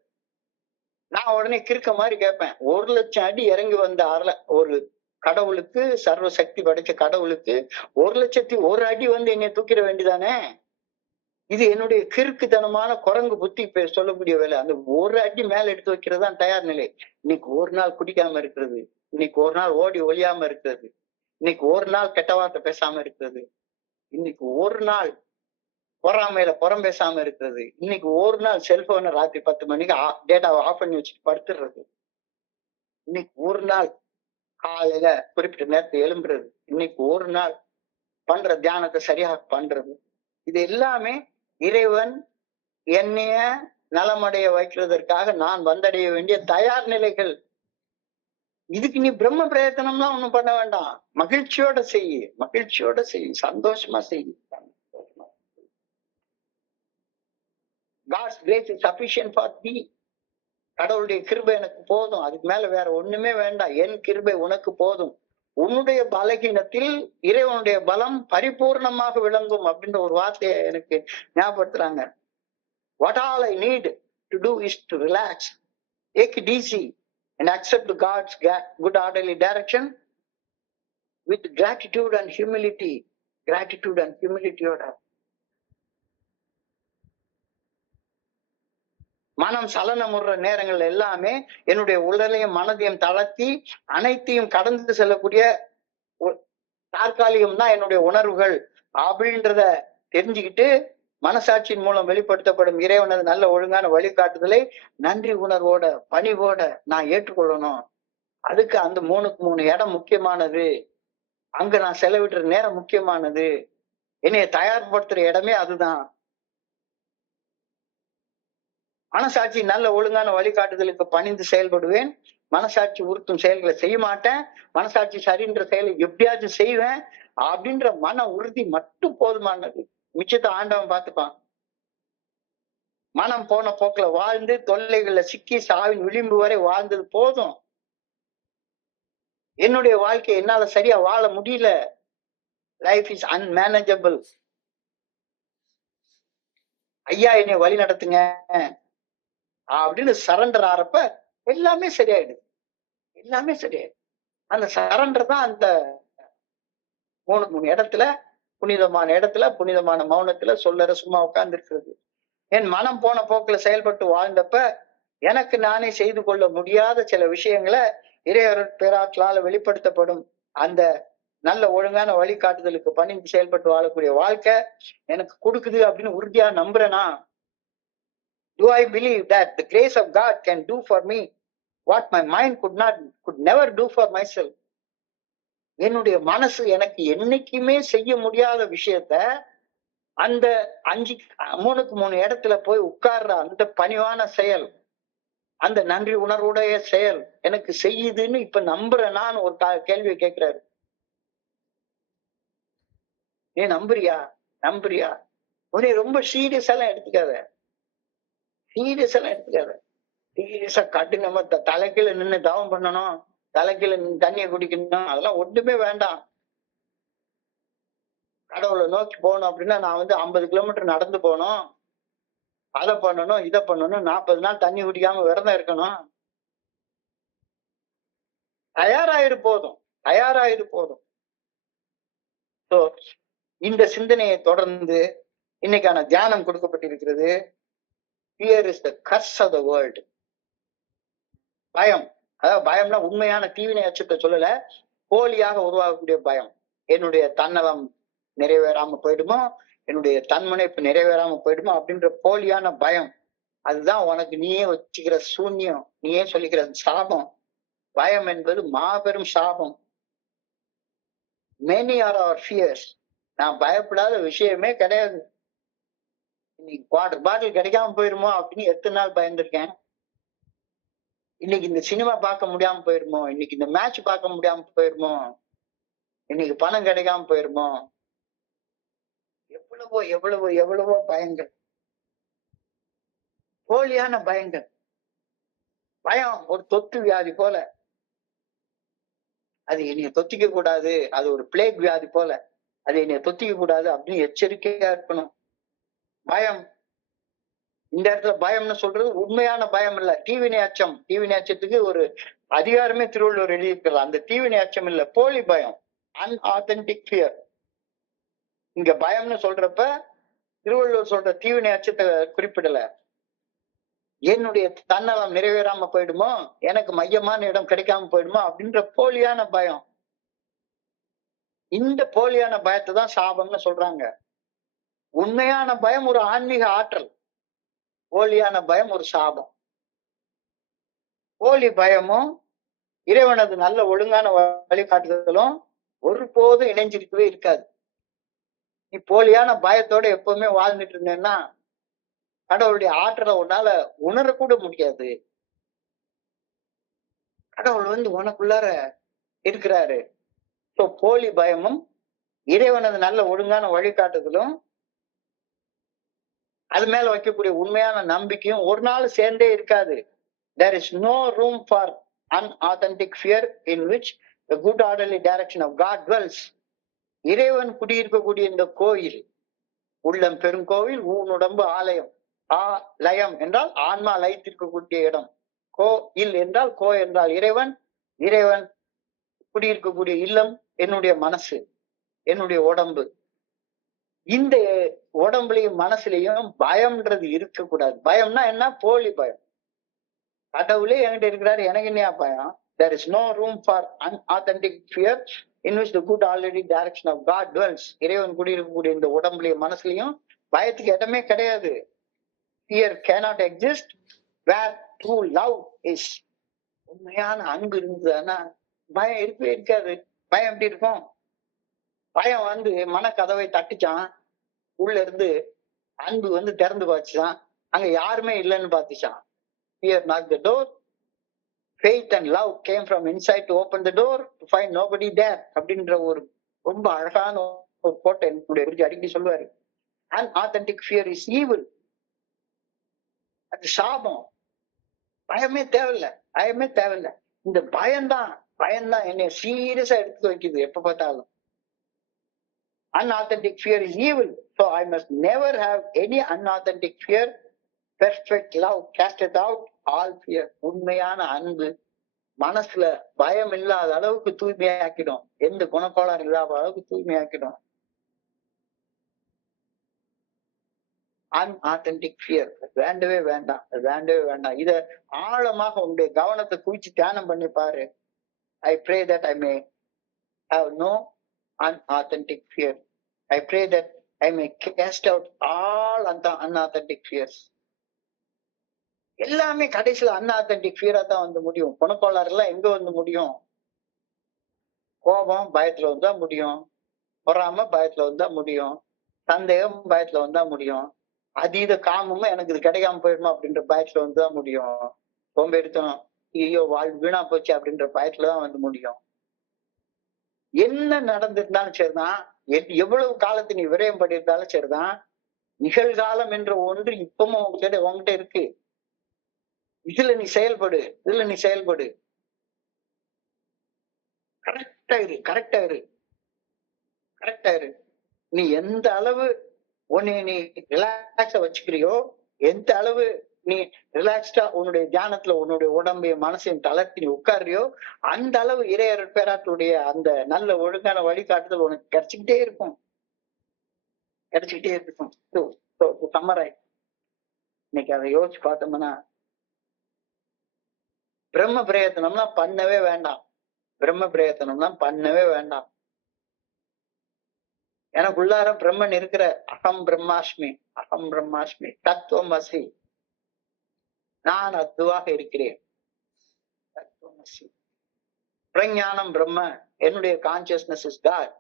நான் உடனே கிறுக்க மாதிரி கேட்பேன், 1,00,000 அடி இறங்கி வந்த ஒரு கடவுளுக்கு, சர்வ சக்தி படைச்ச கடவுளுக்கு 1,00,001 அடி என்னை தூக்கிட வேண்டியதானே? இது என்னுடைய கிறுக்குத்தனமான குரங்கு புத்தி இப்ப சொல்லக்கூடிய வேலை. அந்த ஒரு அடி மேல எடுத்து வைக்கிறது தான் தயார் நிலை. இன்னைக்கு ஒரு நாள் குடிக்காம இருக்கிறது, இன்னைக்கு ஒரு நாள் ஓடி ஒளியாம இருக்கிறது, இன்னைக்கு ஒரு நாள் கெட்ட வார்த்தை பேசாம இருக்கிறது, இன்னைக்கு ஒரு நாள் பொறாமையில புறம் பேசாம இருக்கிறது, இன்னைக்கு ஒரு நாள் செல்போனை ராத்திரி 10 மணிக்கு டேட்டாவை ஆஃப் பண்ணி வச்சுட்டு படுத்துடுறது, இன்னைக்கு ஒரு நாள் காலையில குறிப்பிட்ட நேரத்தை எழும்புறது, இன்னைக்கு ஒரு நாள் பண்ற தியானத்தை சரியாக பண்றது. இது எல்லாமே இறைவன் என்னைய நலமடைய வைக்கிறதற்காக நான் வந்தடைய வேண்டிய தயார் நிலைகள். இதுக்கு நீ பிரம்ம பிரயத்தனம்லாம் ஒண்ணும் பண்ண வேண்டாம். மகிழ்ச்சியோட செய், மகிழ்ச்சியோட செய், சந்தோஷமா செய். God's grace is sufficient for thee. கடவுளுடைய கிருபை எனக்கு போதும், அதுக்கு மேல வேற ஒண்ணுமே வேண்டாம். என் கிருபை உனக்கு போதும். உன்னுடைய பலகீனத்தில் இறைவனுடைய பலம் பரிபூர்ணமாக விளங்கும் அப்படின்ற ஒரு வார்த்தையை எனக்கு ஞாபகப்படுத்துறாங்க. What all I need to do is to relax, take it easy and accept God's good orderly direction with gratitude and humility. Gratitude and humility ஓட மனம் சலனமுற நேரங்கள் எல்லாமே என்னுடைய உடலையும் மனதையும் தளர்த்தி அனைத்தையும் கடந்து செல்லக்கூடிய தற்காலிகம் தான் என்னுடைய உணர்வுகள் அப்படின்றத தெரிஞ்சுக்கிட்டு மனசாட்சியின் மூலம் வெளிப்படுத்தப்படும் இறைவனது நல்ல ஒழுங்கான வழிகாட்டுதலை நன்றி உணர்வோட பணிவோட நான் ஏற்றுக்கொள்ளணும். அதுக்கு அந்த 3க்கு 3 இடம் முக்கியமானது, அங்க நான் செலவிடுற நேரம் முக்கியமானது, என்னைய தயார்படுத்துற இடமே அதுதான். மனசாட்சி நல்ல ஒழுங்கான வழிகாட்டுதலுக்கு பணிந்து செயல்படுவேன். மனசாட்சி உறுத்தும் செயல்களை செய்ய மாட்டேன். மனசாட்சி சரின்ற செயலை எப்படியாச்சும் செய்வேன் அப்படின்ற மன உறுதி மட்டும் போதுமானது. மிச்சத்தை ஆண்டவன் பார்த்துப்பான். மனம் போன போக்குல வாழ்ந்து தொல்லைகள்ல சிக்கி சாவின் விளிம்பு வரை வாழ்ந்தது போதும். என்னுடைய வாழ்க்கை என்னால சரியா வாழ முடியல. Life is unmanageable. ஐயா என்னை வழி நடத்துங்க அப்படின்னு சரண்டர் ஆறப்ப எல்லாமே சரியாயிடுது, எல்லாமே சரியாயிடுது. அந்த சரண்டர் தான் அந்த 3க்கு 3 இடத்துல, புனிதமான இடத்துல, புனிதமான மௌனத்துல சொல்லற சும்மா உட்கார்ந்து இருக்கிறது. என் மனம் போன போக்குல செயல்பட்டு வாழ்ந்தப்ப எனக்கு நானே செய்து கொள்ள முடியாத சில விஷயங்களை இறையருட் பேராற்றலால வெளிப்படுத்தப்படும் அந்த நல்ல ஒழுங்கான வழிகாட்டுதலுக்கு பணிந்து செயல்பட்டு வாழக்கூடிய வாழ்க்கை எனக்கு கொடுக்குது அப்படின்னு உறுதியா நம்புறேனா? Do I believe that the grace of God can do for me what my mind could never do for myself? என்னுடைய மனசு எனக்கு என்னைக்குமே செய்ய முடியாத விஷயத்த அந்த 3க்கு 3 இடத்துல போய் உட்கார்ற அந்த பணிவான செயல், அந்த நன்றி உணர்வுடைய செயல் எனக்கு செய்யுதுன்னு இப்ப நம்புறேனான்னு ஒரு கேள்வியை கேட்கிறாரு. நீ நம்புறியா? நம்புறியா? உன்னை ரொம்ப சீரியஸ் எல்லாம் எடுத்துக்காத, சீரியஸ் எல்லாம் எடுத்துக்காத. சீரியஸா கட்டுனமா தலைக்கீழ நின்று தவம் பண்ணணும், தலைக்கீழ நின்று தண்ணியை குடிக்கணும், அதெல்லாம் ஒண்ணுமே வேண்டாம். கடவுளை நோக்கி போகணும் அப்படின்னா நான் 50 கிலோமீட்டர் நடந்து போகணும், அதை பண்ணணும், இதை பண்ணணும், 40 நாள் தண்ணி குடிக்காம விரதம் இருக்கணும். தயாராயிரு போதும், தயாராயிரு போதும். சோ இந்த சிந்தனையை தொடர்ந்து இன்னைக்கான தியானம் கொடுக்கப்பட்டிருக்கிறது. Fear is the curse of the world. பயம், அதாவது பயம்னா உண்மையான தீவினை அச்சத்தை சொல்லல, போலியாக உருவாகக்கூடிய பயம். என்னுடைய தன்னலம் நிறைவேறாம போயிடுமோ, என்னுடைய தன்முனைப்பு நிறைவேறாம போயிடுமோ அப்படின்ற போலியான பயம். அதுதான் உனக்கு நீயே வச்சுக்கிற சூன்யம், நீயே சொல்லிக்கிற சாபம். பயம் என்பது மாபெரும் சாபம். Many are our fears. நான் பயப்படாத விஷயமே கிடையாது. இன்னைக்கு வாட்டர் பாட்டில் கிடைக்காம போயிருமோ அப்படின்னு எத்தனை நாள் பயந்துருக்கேன். இன்னைக்கு இந்த சினிமா பார்க்க முடியாம போயிருமோ, இன்னைக்கு இந்த மேட்ச் பார்க்க முடியாம போயிருமோ, இன்னைக்கு பணம் கிடைக்காம போயிருமோ. எவ்வளவோ எவ்வளவோ எவ்வளவோ பயங்கள், போலியான பயங்கள். பயம் ஒரு தொற்று வியாதி போல, அது என்னைய தொத்திக்க கூடாது, அது ஒரு பிளேக் வியாதி போல, அது என்னைய தொத்திக்க கூடாது அப்படின்னு எச்சரிக்கையா இருக்கணும். பயம், இந்த இடத்துல பயம்னு சொல்றது உண்மையான பயம் இல்ல, தீவினை அச்சம். தீவினை அச்சத்துக்கு ஒரு அதிகாரமே திருவள்ளுவர் எழுதியிருக்கலாம். அந்த தீவினை அச்சம் இல்ல, போலி பயம், அன்ஆத்தென்டிக் ஃபியர். இங்க பயம்னு சொல்றப்ப திருவள்ளுவர் சொல்ற தீவினை அச்சத்தை குறிப்பிடல. என்னுடைய தன்னலம் நிறைவேறாம போயிடுமோ, எனக்கு மையமான இடம் கிடைக்காம போயிடுமோ அப்படின்ற போலியான பயம். இந்த போலியான பயத்தை தான் சாபம்னு சொல்றாங்க. உண்மையான பயம் ஒரு ஆன்மீக ஆற்றல், போலியான பயம் ஒரு சாபம். போலி பயமும் இறைவனது நல்ல ஒழுங்கான வழிகாட்டுதலும் ஒருபோதும் இணைஞ்சிருக்கவே இருக்காது. நீ போலியான பயத்தோட எப்பவுமே வாழ்ந்துட்டு இருந்தேன்னா கடவுளுடைய ஆற்றலை உன்னால உணரக்கூட முடியாது. கடவுள் உனக்குள்ளார இருக்கிறாரு. சோ போலி பயமும் இறைவனது நல்ல ஒழுங்கான வழிகாட்டுதலும் அது மேல வைக்கக்கூடிய உண்மையான நம்பிக்கையும் ஒரு நாள் சேர்ந்தே இருக்காது. There is no room for unauthentic fear in which the good orderly direction of God dwells. இறைவன் குடியிருக்கக்கூடிய இந்த கோயில், உள்ளம் பெருங்கோவில், ஊனுடம்பு ஆலயம். லயம் என்றால் ஆன்மா லயித்திருக்கக்கூடிய இடம். இல் என்றால் என்றால் இறைவன். இறைவன் குடியிருக்கக்கூடிய இல்லம் என்னுடைய மனசு, என்னுடைய உடம்பு. இந்த உடம்புலையும் மனசுலயும் பயம்ன்றது இருக்கக்கூடாது. பயம்னா என்ன? போலி பயம். கடவுளே என்கிட்ட இருக்கிறாரு, எனக்கு என்னையா பயம்? There is no room for unauthentic fear in which the good already direction of God dwells. இறைவன் குடியிருக்கக்கூடிய இந்த உடம்புலையும் மனசுலயும் பயத்துக்கு இடமே கிடையாது. Fear cannot exist where true love is. உண்மையான அன்பு இருந்ததுன்னா பயம் இருக்கவே இருக்காது. பயம் எப்படி இருக்கும்? பயம் மனக்கதவை தட்டுச்சான், உள்ள இருந்து அன்பு திறந்து பார்த்துச்சான், அங்க யாருமே இல்லைன்னு பார்த்துச்சான். Fear knocked the door. Faith and love came from inside to open the door to find nobody there. அப்படின்ற ஒரு ரொம்ப அழகான ஒரு கோட்டை என்னுடைய குருஜி அடிக்கடி சொல்லுவாரு. Unauthentic fear is evil. அது சாபம். பயமே தேவையில்லை, பயமே தேவையில்லை. இந்த பயம்தான் என்னைய சீரியஸா எடுத்து வைக்குது எப்ப பார்த்தாலும். Unauthentic fear is evil. So I must never have any unauthentic fear. Perfect love casteth out all fear. உண்மையான அன்பு மனசுல பயம் இல்லாத அளவுக்கு தூய்மையாக்கிடும். எந்த குணக்கோளாறு இல்லாத அளவுக்கு தூய்மையாக்கிடும். unauthentic fear வேண்டவே வேண்டாம், வேண்டவே வேண்டாம். இத ஆழமாக உங்களுடைய கவனத்தை குவிச்சு தியானம் பண்ணி பாரு. I pray that I may have no unauthentic fear. I pray that I may cast out all unauthentic fears. எல்லாமே கடைசியில unauthentic fear-ஆ தான் முடியும். குணக்கோளாறு எல்லாம் எங்க முடியும்? கோபம் பயத்துல வந்தா முடியும், பொறாம பயத்துல வந்தா முடியும், சந்தேகம் பயத்துல வந்தா முடியும், அதீத காமமும் எனக்கு இது கிடைக்காம போயிடுமா அப்படின்ற பயத்துல வந்துதான் முடியும், சோம்பேறித்தனம் ஐயோ வாழ் வீணா போச்சு அப்படின்ற பயத்துலதான் முடியும். என்ன நடந்திருந்தாலும் சரிதான், எவ்வளவு காலத்து நீ விரயம் பண்ணியிருந்தாலும் சரிதான், நிகழ்காலம் என்ற ஒன்று இப்பவும் உங்ககிட்ட இருக்கு. இதுல நீ செயல்படு. கரெக்டா இரு. நீ எந்த அளவு உன்னை நீ ரிலாக்ஸா வச்சுக்கிறியோ, எந்த அளவு நீ ரிலாக்ஸ்டா உன்னுடைய தியானத்துல உன்னுடைய உடம்பையும் மனசையும் தளர்த்தி நீ உட்கார்றியோ, அந்த அளவு இறையர் பேராட்டுடைய அந்த நல்ல ஒழுங்கான வழிகாட்டுதல் உனக்கு கிடைச்சுக்கிட்டே இருக்கும். சம்மராய் இன்னைக்கு அதை யோசிச்சு பார்த்தோம்னா, பிரம்ம பிரயத்தனம்லாம் பண்ணவே வேண்டாம். எனக்குள்ளார பிரம்மன் இருக்கிற. அகம் பிரம்மாஸ்மி தத்துவம் அசி. நான் அதுவாக இருக்கிறேன். பிரஞானம் பிரம்ம. என்னுடைய கான்சியஸ்னஸ் இஸ் காட்.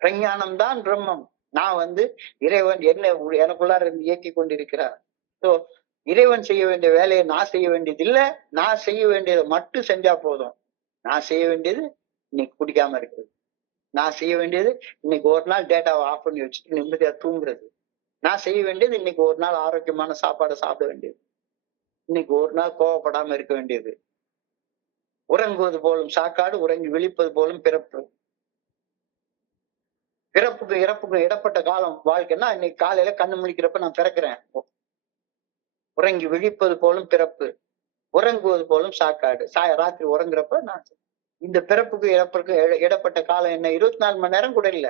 பிரஞானம் தான் பிரம்மம். நான் இறைவன் என்ன எனக்குள்ளார இருந்து இயக்கி கொண்டிருக்கிறார். சோ இறைவன் செய்ய வேண்டிய வேலையை நான் செய்ய வேண்டியது இல்ல. நான் செய்ய வேண்டியதை மட்டும் செஞ்சா போதும். நான் செய்ய வேண்டியது இன்னைக்கு குடிக்காம இருக்குது. நான் செய்ய வேண்டியது இன்னைக்கு ஒரு நாள் டேட்டாவை ஆஃப் பண்ணி வச்சுட்டு நிம்மதியா தூங்குறது. நான் செய்ய வேண்டியது இன்னைக்கு ஒரு நாள் ஆரோக்கியமான சாப்பாடை சாப்பிட வேண்டியது. இன்னைக்கு ஒரு நாள் கோவப்படாம இருக்க வேண்டியது. உறங்குவது போலும் சாக்காடு, உறங்கி விழிப்பது போலும் பிறப்பு. பிறப்புக்கும் இறப்புக்கும் இடப்பட்ட காலம் வாழ்க்கைன்னா இன்னைக்கு காலையில கண்ணு முடிக்கிறப்ப நான் பிறக்கிறேன். உறங்கி விழிப்பது போலும் பிறப்பு, உறங்குவது போலும் சாக்காடு. ராத்திரி உறங்குறப்ப நான் இந்த பிறப்புக்கு இறப்புக்கு இடப்பட்ட காலம் என்ன? 24 மணி நேரம் கூட இல்ல.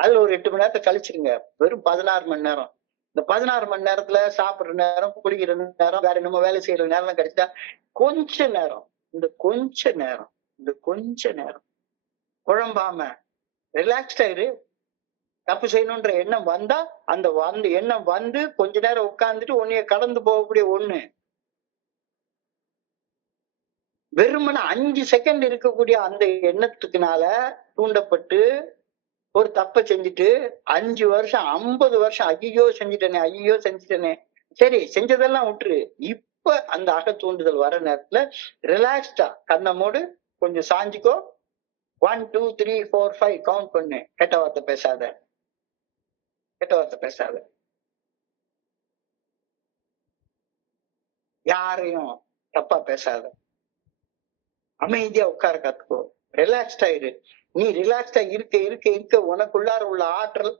அதுல ஒரு 8 மணி நேரத்தை கழிச்சிருங்க. வெறும் 16 மணி நேரம். இந்த 16 மணி நேரத்துல சாப்பிடுற நேரம், குளிக்கிற நேரம், வேற என்னமோ வேலை செய்யற நேரம் கிடைச்சா கொஞ்ச நேரம், இந்த கொஞ்ச நேரம் குழம்பாம ரிலாக்ஸ்டா இரு. தப்பு செய்யணும்ன்ற எண்ணம் வந்தா அந்த எண்ணம் வந்து கொஞ்ச நேரம் உட்கார்ந்துட்டு உன்னைய கடந்து போகக்கூடிய ஒண்ணு. வெறுமனே 5 செகண்ட் இருக்கக்கூடிய அந்த எண்ணத்துக்குனால தூண்டப்பட்டு ஒரு தப்பை செஞ்சுட்டு 5 வருஷம் 50 வருஷம் ஐயோ செஞ்சுட்டேனே. சரி, செஞ்சதெல்லாம் விட்டுரு. இப்ப அந்த அக தூண்டுதல் வர நேரத்துல ரிலாக்ஸ்டா கண்ணை மூடு, கொஞ்சம் சாஞ்சிக்கோ. 1 2 3 4 5 கவுண்ட் பண்ணு. கெட்ட வார்த்தை பேசாத. யாரையும் தப்பா பேசாத. அமைதியா உட்கார கத்துக்கோ. ரிலாக்ஸ்டா இரு. நீ ரிலாக்ஸ்டா இருக்க உனக்குள்ளார உள்ள ஆற்றல்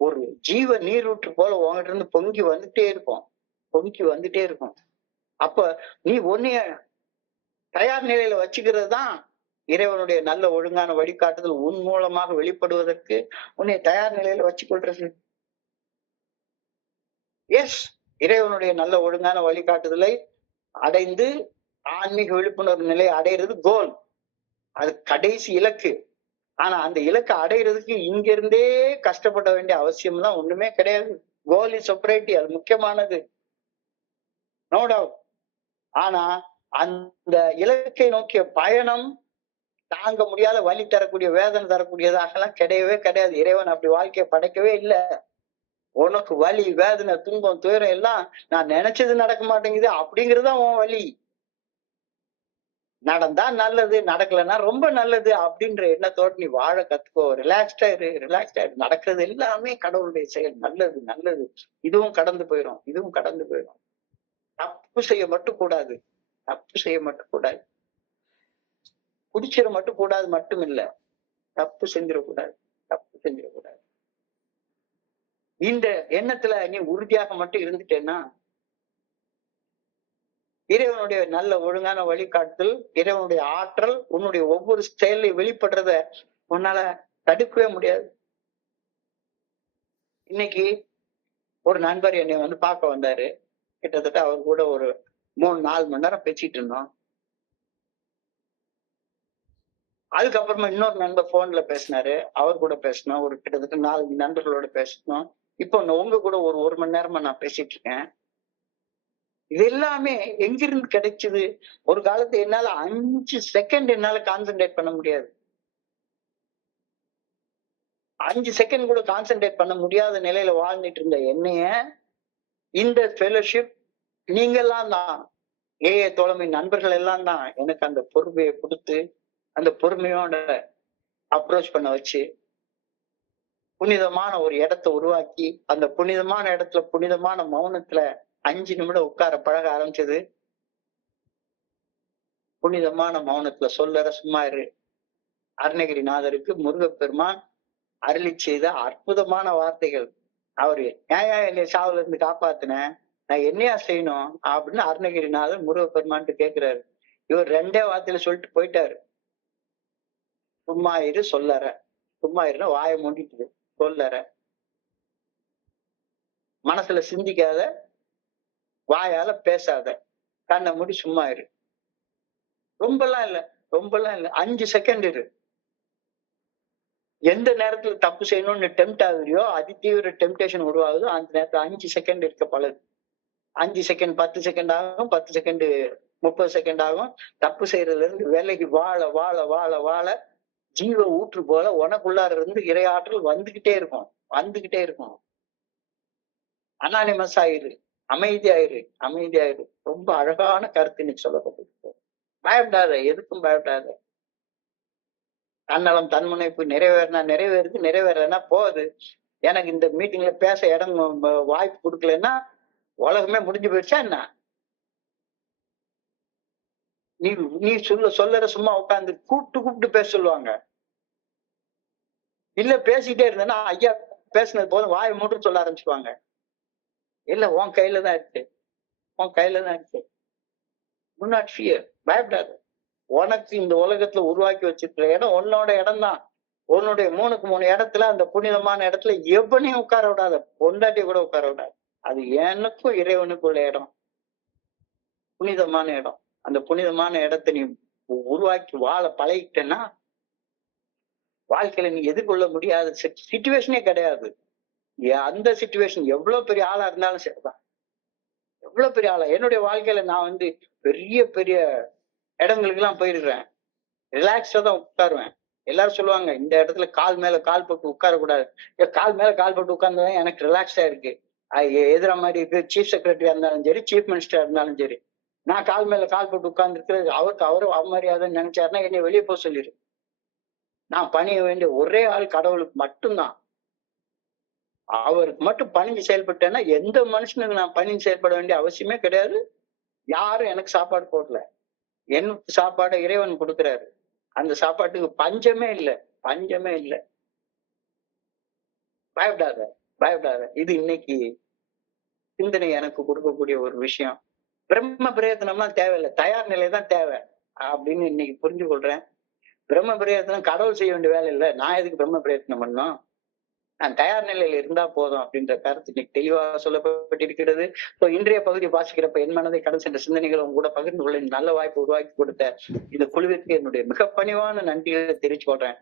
ஒரு ஜீவ நீரூற்று போல உங்ககிட்ட இருந்து பொங்கி வந்துட்டே இருக்கும். அப்ப நீ உன்னைய தயார் நிலையில வச்சுக்கிறது தான் இறைவனுடைய நல்ல ஒழுங்கான வழிகாட்டுதல் உன் மூலமாக வெளிப்படுவதற்கு உன்னை தயார் நிலையில வச்சுக்கொள்றது. எஸ், இறைவனுடைய நல்ல ஒழுங்கான வழிகாட்டுதலை அடைந்து ஆன்மீக விழிப்புணர்வு நிலை அடையிறது கோல். அது கடைசி இலக்கு. ஆனா அந்த இலக்கை அடையிறதுக்கு இங்க இருந்தே கஷ்டப்பட வேண்டிய அவசியம் தான் ஒண்ணுமே கிடையாது. கோல் இஸ் சொப்ரைட்டி, அது முக்கியமானது, நோ டவுட். ஆனா அந்த இலக்கை நோக்கிய பயணம் தாங்க முடியாத வலி தரக்கூடிய வேதனை தரக்கூடியதாகலாம் கிடையவே கிடையாது. இறைவன் அப்படி வாழ்க்கையை படைக்கவே இல்லை. உனக்கு வலி வேதனை துன்பம் துயரம் எல்லாம் நான் நினைச்சது நடக்க மாட்டேங்குது அப்படிங்கறதுதான் உன் வலி. நடந்தா நல்லது, நடக்கலன்னா ரொம்ப நல்லது அப்படின்ற எண்ணத்தோட நீ வாழ கத்துக்கோ. ரிலாக்ஸ்டா இரு. நடக்கிறது எல்லாமே கடவுளுடைய செயல். நல்லது. இதுவும் கடந்து போயிடும். தப்பு செய்ய மட்டும் கூடாது. குடிச்சிட மட்டும் கூடாது மட்டும் இல்ல, தப்பு செஞ்சிடக்கூடாது. இந்த எண்ணத்துல நீ உறுதியாக மட்டும் இருந்துட்டேன்னா இறைவனுடைய நல்ல ஒழுங்கான வழிகாட்டுதல், இறைவனுடைய ஆற்றல் உன்னுடைய ஒவ்வொரு செயலையும் வெளிப்படுறத உன்னால தடுக்கவே முடியாது. இன்னைக்கு ஒரு நண்பர் என்னை வந்து பார்க்க வந்தாரு. கிட்டத்தட்ட அவர் கூட ஒரு 3-4 மணி நேரம் பேசிட்டு இருந்தோம். அதுக்கப்புறமா இன்னொரு நண்பர் போன்ல பேசினாரு. அவர் கூட பேசணும். ஒரு கிட்டத்தட்ட 4 நண்பர்களோட பேசணும். இப்போ உங்க கூட ஒரு 1 மணி நேரமா நான் பேசிட்டு இருக்கேன். இது எல்லாமே எங்கிருந்து கிடைச்சது? ஒரு காலத்து என்னால 5 செகண்ட் என்னால கான்சென்ட்ரேட் பண்ண முடியாது. 5 செகண்ட் கூட கான்சென்ட்ரேட் பண்ண முடியாத நிலையில வாழ்ந்துட்டு இருந்த என்னைய இந்த ஃபெலோஷிப் நீங்க எல்லாம் தான், ஏஏ தோழமை நண்பர்கள் எல்லாம் தான் எனக்கு அந்த பொறுமையை கொடுத்து அந்த பொறுமையோட அப்ரோச் பண்ண வச்சு புனிதமான ஒரு இடத்தை உருவாக்கி அந்த புனிதமான இடத்துல புனிதமான மௌனத்துல 5 நிமிடம் உட்கார பழக ஆரம்பிச்சது. புனிதமான மௌனத்துல சொல்லற சும்மா இரு அருணகிரிநாதருக்கு முருகப்பெருமான் அருளி செய்த அற்புதமான வார்த்தைகள். அவரு ஏன் என்னை சாவுல இருந்து காப்பாத்தினேன், நான் என்னையா செய்யணும் அப்படின்னு அருணகிரிநாதர் முருகப்பெருமான்ட்டு கேட்கிறாரு. இவர் 2 வார்த்தையில சொல்லிட்டு போயிட்டாரு. சும்மா இரு சொல்லற. சும்மா இருன்னா வாயை மூடிட்டு சொல்லற. மனசுல சிந்திக்காத, வாயால பேசாத, கண்ணை மூடி சும்மா இரு. ரொம்பலாம் இல்ல 5 செகண்ட் இரு. எந்த நேரத்துல தப்பு செய்யணும்னு டெம்ட் ஆகுறியோ, அதிதீவிர டெம்டேஷன் உருவாகுதோ அந்த நேரத்துல 5 செகண்ட் இருக்க பழகு. 5 செகண்ட் 10 செகண்ட் ஆகும், 10 செகண்ட் 30 செகண்ட் ஆகும். தப்பு செய்யறதுல இருந்து விலகி வாழ ஜீவ ஊற்று போல உனக்குள்ளார இருந்து இறையாற்றல் வந்துகிட்டே இருக்கும். அனானிமஸ் ஆயிரு, அமைதியாயிரு. ரொம்ப அழகான கருத்து இன்னைக்கு சொல்லப்பட்டிருக்கு. பயப்படாத, எதுக்கும் பயப்படாத. தன்னலம் தன்முனைப்பு நிறைவேறனா போகுது. எனக்கு இந்த மீட்டிங்ல பேச இடம் வாய்ப்பு கொடுக்கலன்னா உலகமே முடிஞ்சு போயிடுச்சா என்ன? நீ சொல்லற சும்மா உட்காந்து கூப்பிட்டு பேச சொல்லுவாங்க. இல்ல பேசிக்கிட்டே இருந்தேன்னா ஐயா பேசுனது போதும் வாயை மூட்டு சொல்ல ஆரம்பிச்சுடுவாங்க. இல்ல உன் கையில தான் இருக்கு. Do not fear. பயப்படாது. உனக்கு இந்த உலகத்துல உருவாக்கி வச்சிருக்கிற இடம் உன்னோட இடம் தான். உன்னுடைய 3க்கு 3 இடத்துல, அந்த புனிதமான இடத்துல எவனையும் உட்கார விடாத, பொண்டாட்டி கூட உட்கார விடாது. அது எனக்கும் இறைவனுக்குள்ள இடம், புனிதமான இடம். அந்த புனிதமான இடத்தை நீ உருவாக்கி வாழ பழகிட்டேன்னா வாழ்க்கையில நீ எதிர்கொள்ள முடியாத சிச்சுவேஷனே கிடையாது. அந்த சிச்சுவேஷன் எவ்வளவு பெரிய ஆளா இருந்தாலும் சரிதான், எவ்வளவு பெரிய ஆளா. என்னுடைய வாழ்க்கையில நான் வந்து பெரிய பெரிய இடங்களுக்கு எல்லாம் போயிருக்கிறேன். ரிலாக்ஸ்டா தான் உட்காருவேன். எல்லாரும் சொல்லுவாங்க இந்த இடத்துல கால் மேல கால் போட்டு உட்கார கூடாது. கால் மேல கால் போட்டு உட்கார்ந்தா எனக்கு ரிலாக்ஸா இருக்கு. எதிர மாதிரி இருக்கு. சீஃப் செக்ரட்டரியா இருந்தாலும் சரி, சீஃப் மினிஸ்டரா இருந்தாலும் சரி, நான் கால் மேல கால் போட்டு உட்கார்ந்து இருக்கிறது அவரு அவமரியாதைன்னு நினைச்சாருன்னா என்னை வெளியே போக சொல்லிடு. நான் பணிய வேண்டிய ஒரே ஆள் கடவுளுக்கு மட்டும்தான். அவருக்கு மட்டும் பணிஞ்சு செயல்பட்டேன்னா எந்த மனுஷனுக்கு நான் பணிஞ்சு செயல்பட வேண்டிய அவசியமே கிடையாது. யாரும் எனக்கு சாப்பாடு போடல, எனக்கு சாப்பாடு இறைவன் கொடுக்கிறாரு. அந்த சாப்பாட்டுக்கு பஞ்சமே இல்லை, பஞ்சமே இல்லை. பயப்படாத, பயப்படாத. இது இன்னைக்கு சிந்தனை எனக்கு கொடுக்கக்கூடிய ஒரு விஷயம். பிரம்ம பிரயத்தனம்லாம் தேவையில்லை, தயார் நிலை தான் தேவை அப்படின்னு இன்னைக்கு புரிஞ்சு கொள்றேன். பிரம்ம பிரயத்தனம் கடவுள் செய்ய வேண்டிய வேலை இல்லை. நான் எதுக்கு பிரம்ம பிரயத்தனம் பண்ணணும்? நான் தயார் நிலையில இருந்தா போதும் அப்படின்ற கருத்து இன்னைக்கு தெளிவாக சொல்லப்பட்டிருக்கிறது. இன்றைய பகுதி வாசிக்கிறப்ப என் மனதை கடந்து சென்ற சிந்தனைகளை உங்க கூட பகிர்ந்து கொள்ள நல்ல வாய்ப்பு உருவாக்கி கொடுத்த இந்த குழுவிற்கு என்னுடைய மிக பணிவான நன்றிகளை தெரிவிச்சு கொள்றேன்.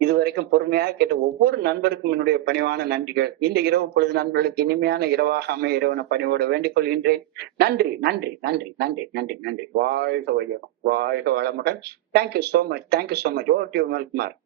இதுவரைக்கும் பொறுமையாக கேட்ட ஒவ்வொரு நண்பருக்கும் என்னுடைய பணிவான நன்றிகள். இந்த இரவு பொழுது நண்பர்களுக்கு இனிமையான இரவாக அமைய இறைவன பணிவோடு வேண்டிக் கொள்கின்றேன். நன்றி, நன்றி, நன்றி, நன்றி, நன்றி, நன்றி. வாழ்க வையகம், வாழ்க வளமுடன். Thank you so much, thank you so much. Over to you, மல்குமார்.